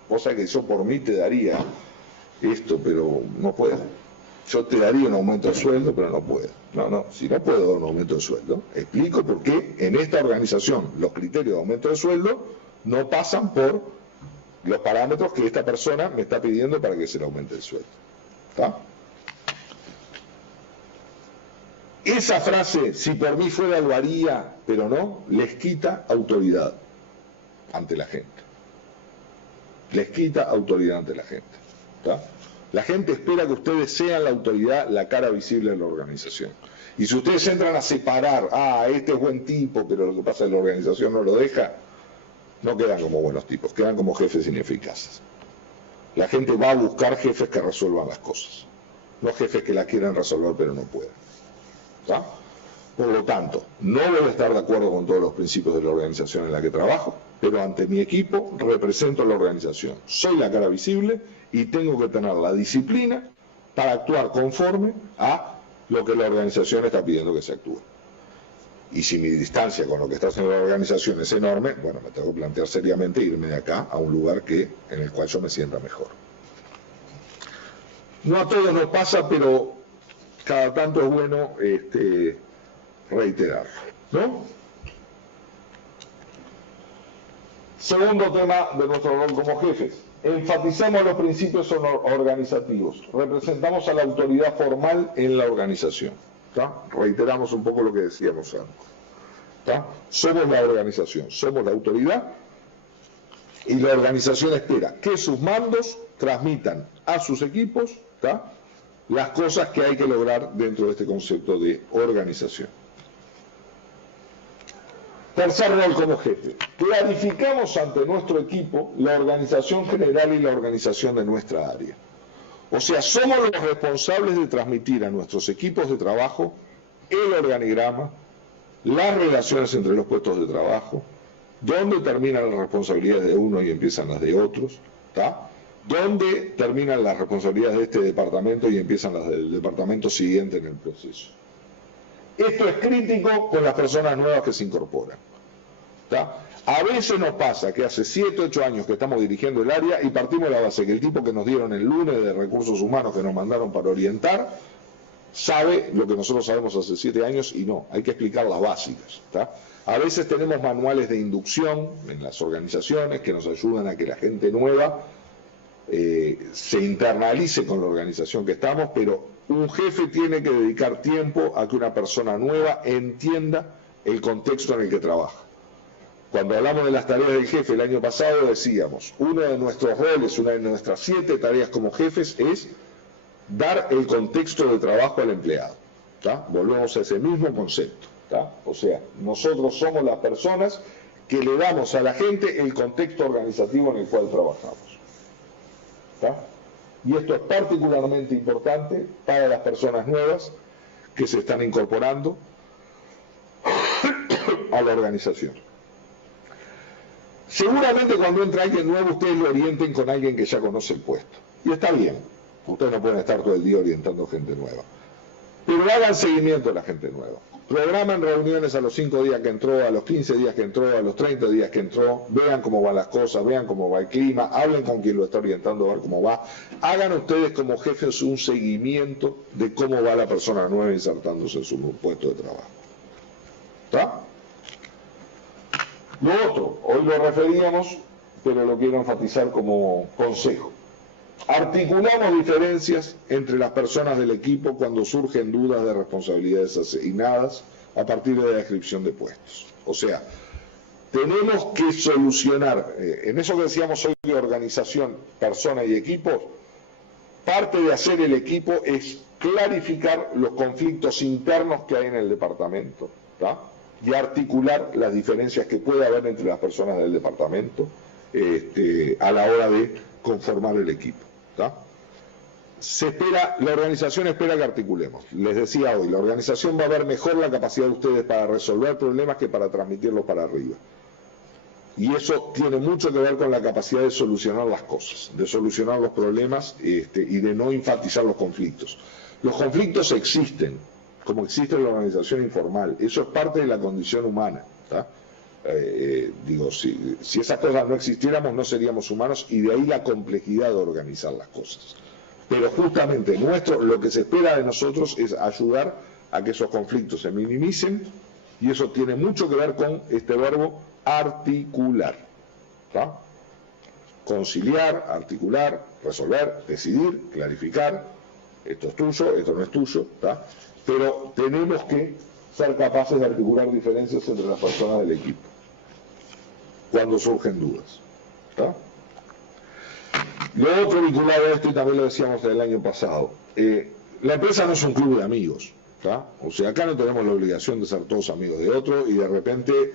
vos sabés que yo por mí te daría esto, pero no puedo. Yo te daría un aumento de sueldo, pero no puedo. No, si no puedo dar un aumento de sueldo, explico por qué en esta organización los criterios de aumento de sueldo no pasan por los parámetros que esta persona me está pidiendo para que se le aumente el sueldo. ¿Está? Esa frase, si por mí fuera lo haría, pero no, les quita autoridad ante la gente. Les quita autoridad ante la gente. ¿Está? La gente espera que ustedes sean la autoridad, la cara visible de la organización. Y si ustedes entran a separar, este es buen tipo, pero lo que pasa es que la organización no lo deja, no quedan como buenos tipos, quedan como jefes ineficaces. La gente va a buscar jefes que resuelvan las cosas, no jefes que la quieran resolver pero no pueden. ¿Está? Por lo tanto, no voy a estar de acuerdo con todos los principios de la organización en la que trabajo, pero ante mi equipo represento a la organización. Soy la cara visible y tengo que tener la disciplina para actuar conforme a lo que la organización está pidiendo que se actúe. Y si mi distancia con lo que está haciendo la organización es enorme, bueno, me tengo que plantear seriamente irme de acá a un lugar en el cual yo me sienta mejor. No a todos nos pasa, pero cada tanto es bueno reiterarlo, ¿no? Segundo tema de nuestro rol como jefes. Enfatizamos los principios organizativos. Representamos a la autoridad formal en la organización. ¿Está? Reiteramos un poco lo que decíamos antes. ¿Está? Somos la organización, somos la autoridad, y la organización espera que sus mandos transmitan a sus equipos, ¿está?, las cosas que hay que lograr dentro de este concepto de organización. Tercer rol como jefe. Clarificamos ante nuestro equipo la organización general y la organización de nuestra área. O sea, somos los responsables de transmitir a nuestros equipos de trabajo el organigrama, las relaciones entre los puestos de trabajo, dónde terminan las responsabilidades de uno y empiezan las de otros, ¿está? Dónde terminan las responsabilidades de este departamento y empiezan las del departamento siguiente en el proceso. Esto es crítico con las personas nuevas que se incorporan, ¿está? A veces nos pasa que hace 7, 8 años que estamos dirigiendo el área y partimos de la base que el tipo que nos dieron el lunes de recursos humanos que nos mandaron para orientar sabe lo que nosotros sabemos hace 7 años y no, hay que explicar las básicas, ¿está? A veces tenemos manuales de inducción en las organizaciones que nos ayudan a que la gente nueva se internalice con la organización que estamos, pero un jefe tiene que dedicar tiempo a que una persona nueva entienda el contexto en el que trabaja. Cuando hablamos de las tareas del jefe el año pasado decíamos, uno de nuestros roles, una de nuestras 7 tareas como jefes es dar el contexto de trabajo al empleado. ¿Tá? Volvemos a ese mismo concepto. ¿Tá? O sea, nosotros somos las personas que le damos a la gente el contexto organizativo en el cual trabajamos. ¿Tá? Y esto es particularmente importante para las personas nuevas que se están incorporando a la organización. Seguramente cuando entra alguien nuevo ustedes lo orienten con alguien que ya conoce el puesto. Y está bien, ustedes no pueden estar todo el día orientando gente nueva. Pero hagan seguimiento a la gente nueva. Programen reuniones a los 5 días que entró, a los 15 días que entró, a los 30 días que entró, vean cómo van las cosas, vean cómo va el clima, hablen con quien lo está orientando a ver cómo va. Hagan ustedes como jefes un seguimiento de cómo va la persona nueva insertándose en su puesto de trabajo. ¿Está? Lo otro, hoy lo referíamos, pero lo quiero enfatizar como consejo. Articulamos diferencias entre las personas del equipo cuando surgen dudas de responsabilidades asignadas a partir de la descripción de puestos. O sea, tenemos que solucionar, en eso que decíamos hoy de organización, persona y equipo, parte de hacer el equipo es clarificar los conflictos internos que hay en el departamento, ¿tá? Y articular las diferencias que puede haber entre las personas del departamento a la hora de conformar el equipo. ¿Tá? La organización espera que articulemos. Les decía hoy, la organización va a ver mejor la capacidad de ustedes para resolver problemas que para transmitirlos para arriba. Y eso tiene mucho que ver con la capacidad de solucionar las cosas, de solucionar los problemas y de no enfatizar los conflictos. Los conflictos existen, como existe en la organización informal. Eso es parte de la condición humana. ¿Tá? Si esas cosas no existiéramos no seríamos humanos y de ahí la complejidad de organizar las cosas. Pero justamente lo que se espera de nosotros es ayudar a que esos conflictos se minimicen y eso tiene mucho que ver con este verbo articular. ¿Tá? Conciliar, articular, resolver, decidir, clarificar, esto es tuyo, esto no es tuyo, ¿tá? Pero tenemos que ser capaces de articular diferencias entre las personas del equipo cuando surgen dudas. ¿Tá? Lo otro vinculado a esto, y también lo decíamos el año pasado, la empresa no es un club de amigos. ¿Tá? O sea, acá no tenemos la obligación de ser todos amigos de otro y de repente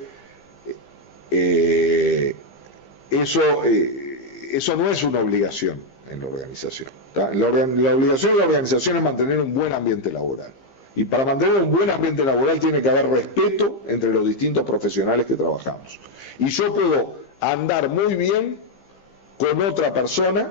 eso no es una obligación en la organización. ¿Tá? La obligación de la organización es mantener un buen ambiente laboral. Y para mantener un buen ambiente laboral tiene que haber respeto entre los distintos profesionales que trabajamos. Y yo puedo andar muy bien con otra persona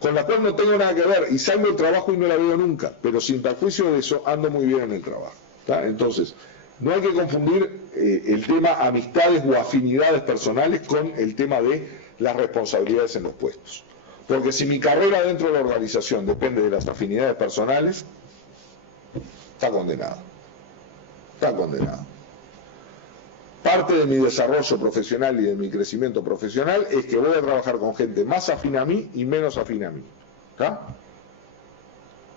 con la cual no tengo nada que ver y salgo del trabajo y no la veo nunca, pero sin perjuicio de eso ando muy bien en el trabajo. ¿Tá? Entonces, no hay que confundir el tema amistades o afinidades personales con el tema de las responsabilidades en los puestos. Porque si mi carrera dentro de la organización depende de las afinidades personales, está condenado. Está condenado. Parte de mi desarrollo profesional y de mi crecimiento profesional es que voy a trabajar con gente más afín a mí y menos afín a mí. ¿Tá?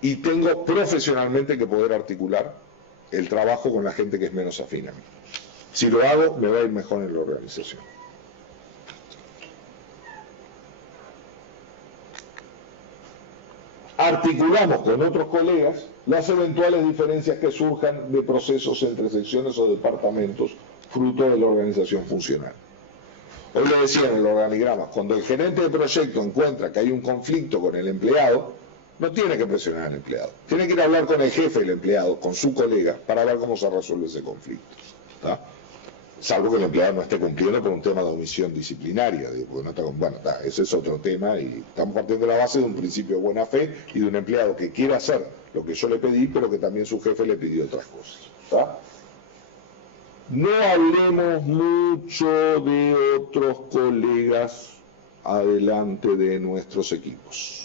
Y tengo profesionalmente que poder articular el trabajo con la gente que es menos afín a mí. Si lo hago, me va a ir mejor en la organización. Articulamos con otros colegas las eventuales diferencias que surjan de procesos entre secciones o departamentos fruto de la organización funcional. Hoy lo decía en el organigrama, cuando el gerente de proyecto encuentra que hay un conflicto con el empleado, no tiene que presionar al empleado, tiene que ir a hablar con el jefe del empleado, con su colega, para ver cómo se resuelve ese conflicto. ¿Tá? Salvo que el empleado no esté cumpliendo por un tema de omisión disciplinaria, porque no está, bueno, ese es otro tema y estamos partiendo de la base de un principio de buena fe y de un empleado que quiere hacer lo que yo le pedí, pero que también su jefe le pidió otras cosas. ¿Tá? No hablemos mucho de otros colegas adelante de nuestros equipos.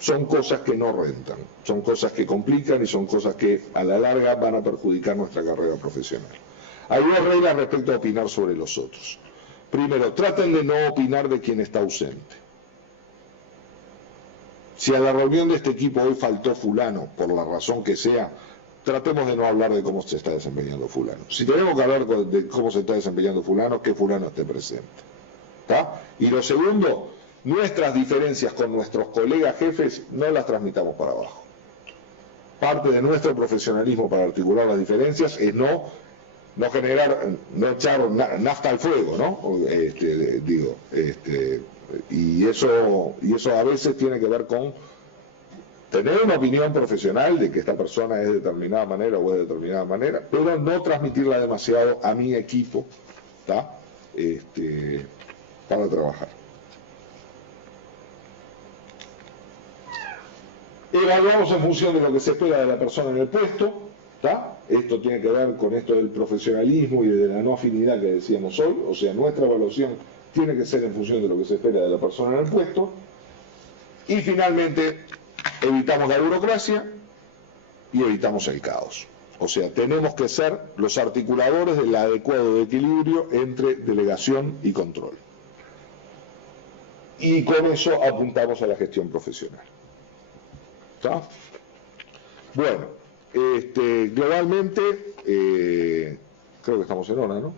Son cosas que no rentan, son cosas que complican y son cosas que a la larga van a perjudicar nuestra carrera profesional. Hay dos reglas respecto a opinar sobre los otros. Primero, traten de no opinar de quien está ausente. Si a la reunión de este equipo hoy faltó fulano, por la razón que sea, tratemos de no hablar de cómo se está desempeñando fulano. Si tenemos que hablar de cómo se está desempeñando fulano, que fulano esté presente. ¿Está? Y lo segundo, nuestras diferencias con nuestros colegas jefes no las transmitamos para abajo. Parte de nuestro profesionalismo para articular las diferencias es no echar nafta al fuego, ¿no? Y eso a veces tiene que ver con tener una opinión profesional de que esta persona es de determinada manera o es de determinada manera, pero no transmitirla demasiado a mi equipo, ¿está? Para trabajar. Evaluamos en función de lo que se espera de la persona en el puesto, ¿está? Esto tiene que ver con esto del profesionalismo y de la no afinidad que decíamos hoy, o sea, nuestra evaluación tiene que ser en función de lo que se espera de la persona en el puesto. Y finalmente, evitamos la burocracia y evitamos el caos. O sea, tenemos que ser los articuladores del adecuado equilibrio entre delegación y control. Y con eso apuntamos a la gestión profesional. ¿Está? Bueno, globalmente, creo que estamos en hora, ¿no?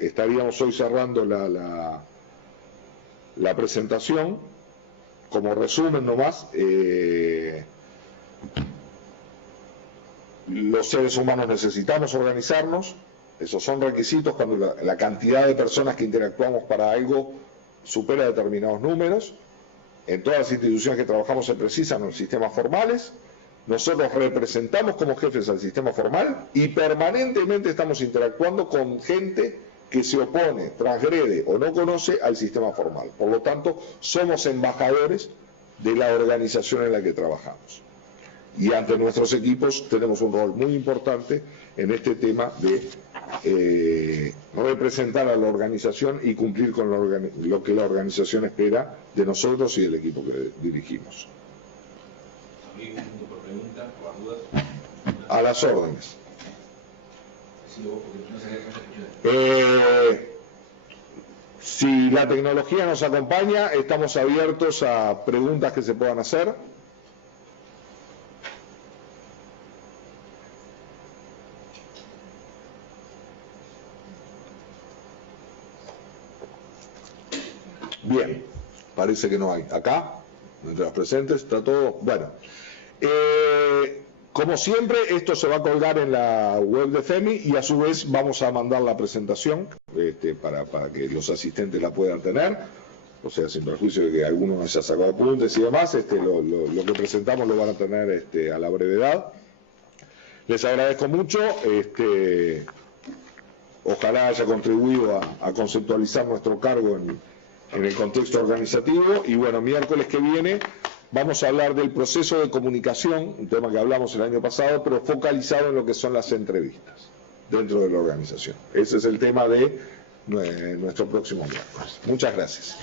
Estaríamos hoy cerrando la presentación. Como resumen nomás, los seres humanos necesitamos organizarnos, esos son requisitos cuando la cantidad de personas que interactuamos para algo supera determinados números. En todas las instituciones que trabajamos se precisan los sistemas formales, nosotros representamos como jefes al sistema formal y permanentemente estamos interactuando con gente que se opone, transgrede o no conoce al sistema formal. Por lo tanto, somos embajadores de la organización en la que trabajamos. Y ante nuestros equipos tenemos un rol muy importante en este tema de representar a la organización y cumplir con lo que la organización espera de nosotros y del equipo que dirigimos. A las órdenes. Si la tecnología nos acompaña, estamos abiertos a preguntas que se puedan hacer. Bien, parece que no hay. Acá, entre los presentes, está todo. Bueno, como siempre, esto se va a colgar en la web de FEMI y a su vez vamos a mandar la presentación para que los asistentes la puedan tener, o sea, sin perjuicio de que alguno no haya sacado apuntes y demás, lo que presentamos lo van a tener a la brevedad. Les agradezco mucho, ojalá haya contribuido a conceptualizar nuestro cargo en el contexto organizativo y bueno, miércoles que viene vamos a hablar del proceso de comunicación, un tema que hablamos el año pasado, pero focalizado en lo que son las entrevistas dentro de la organización. Ese es el tema de nuestro próximo miércoles. Muchas gracias.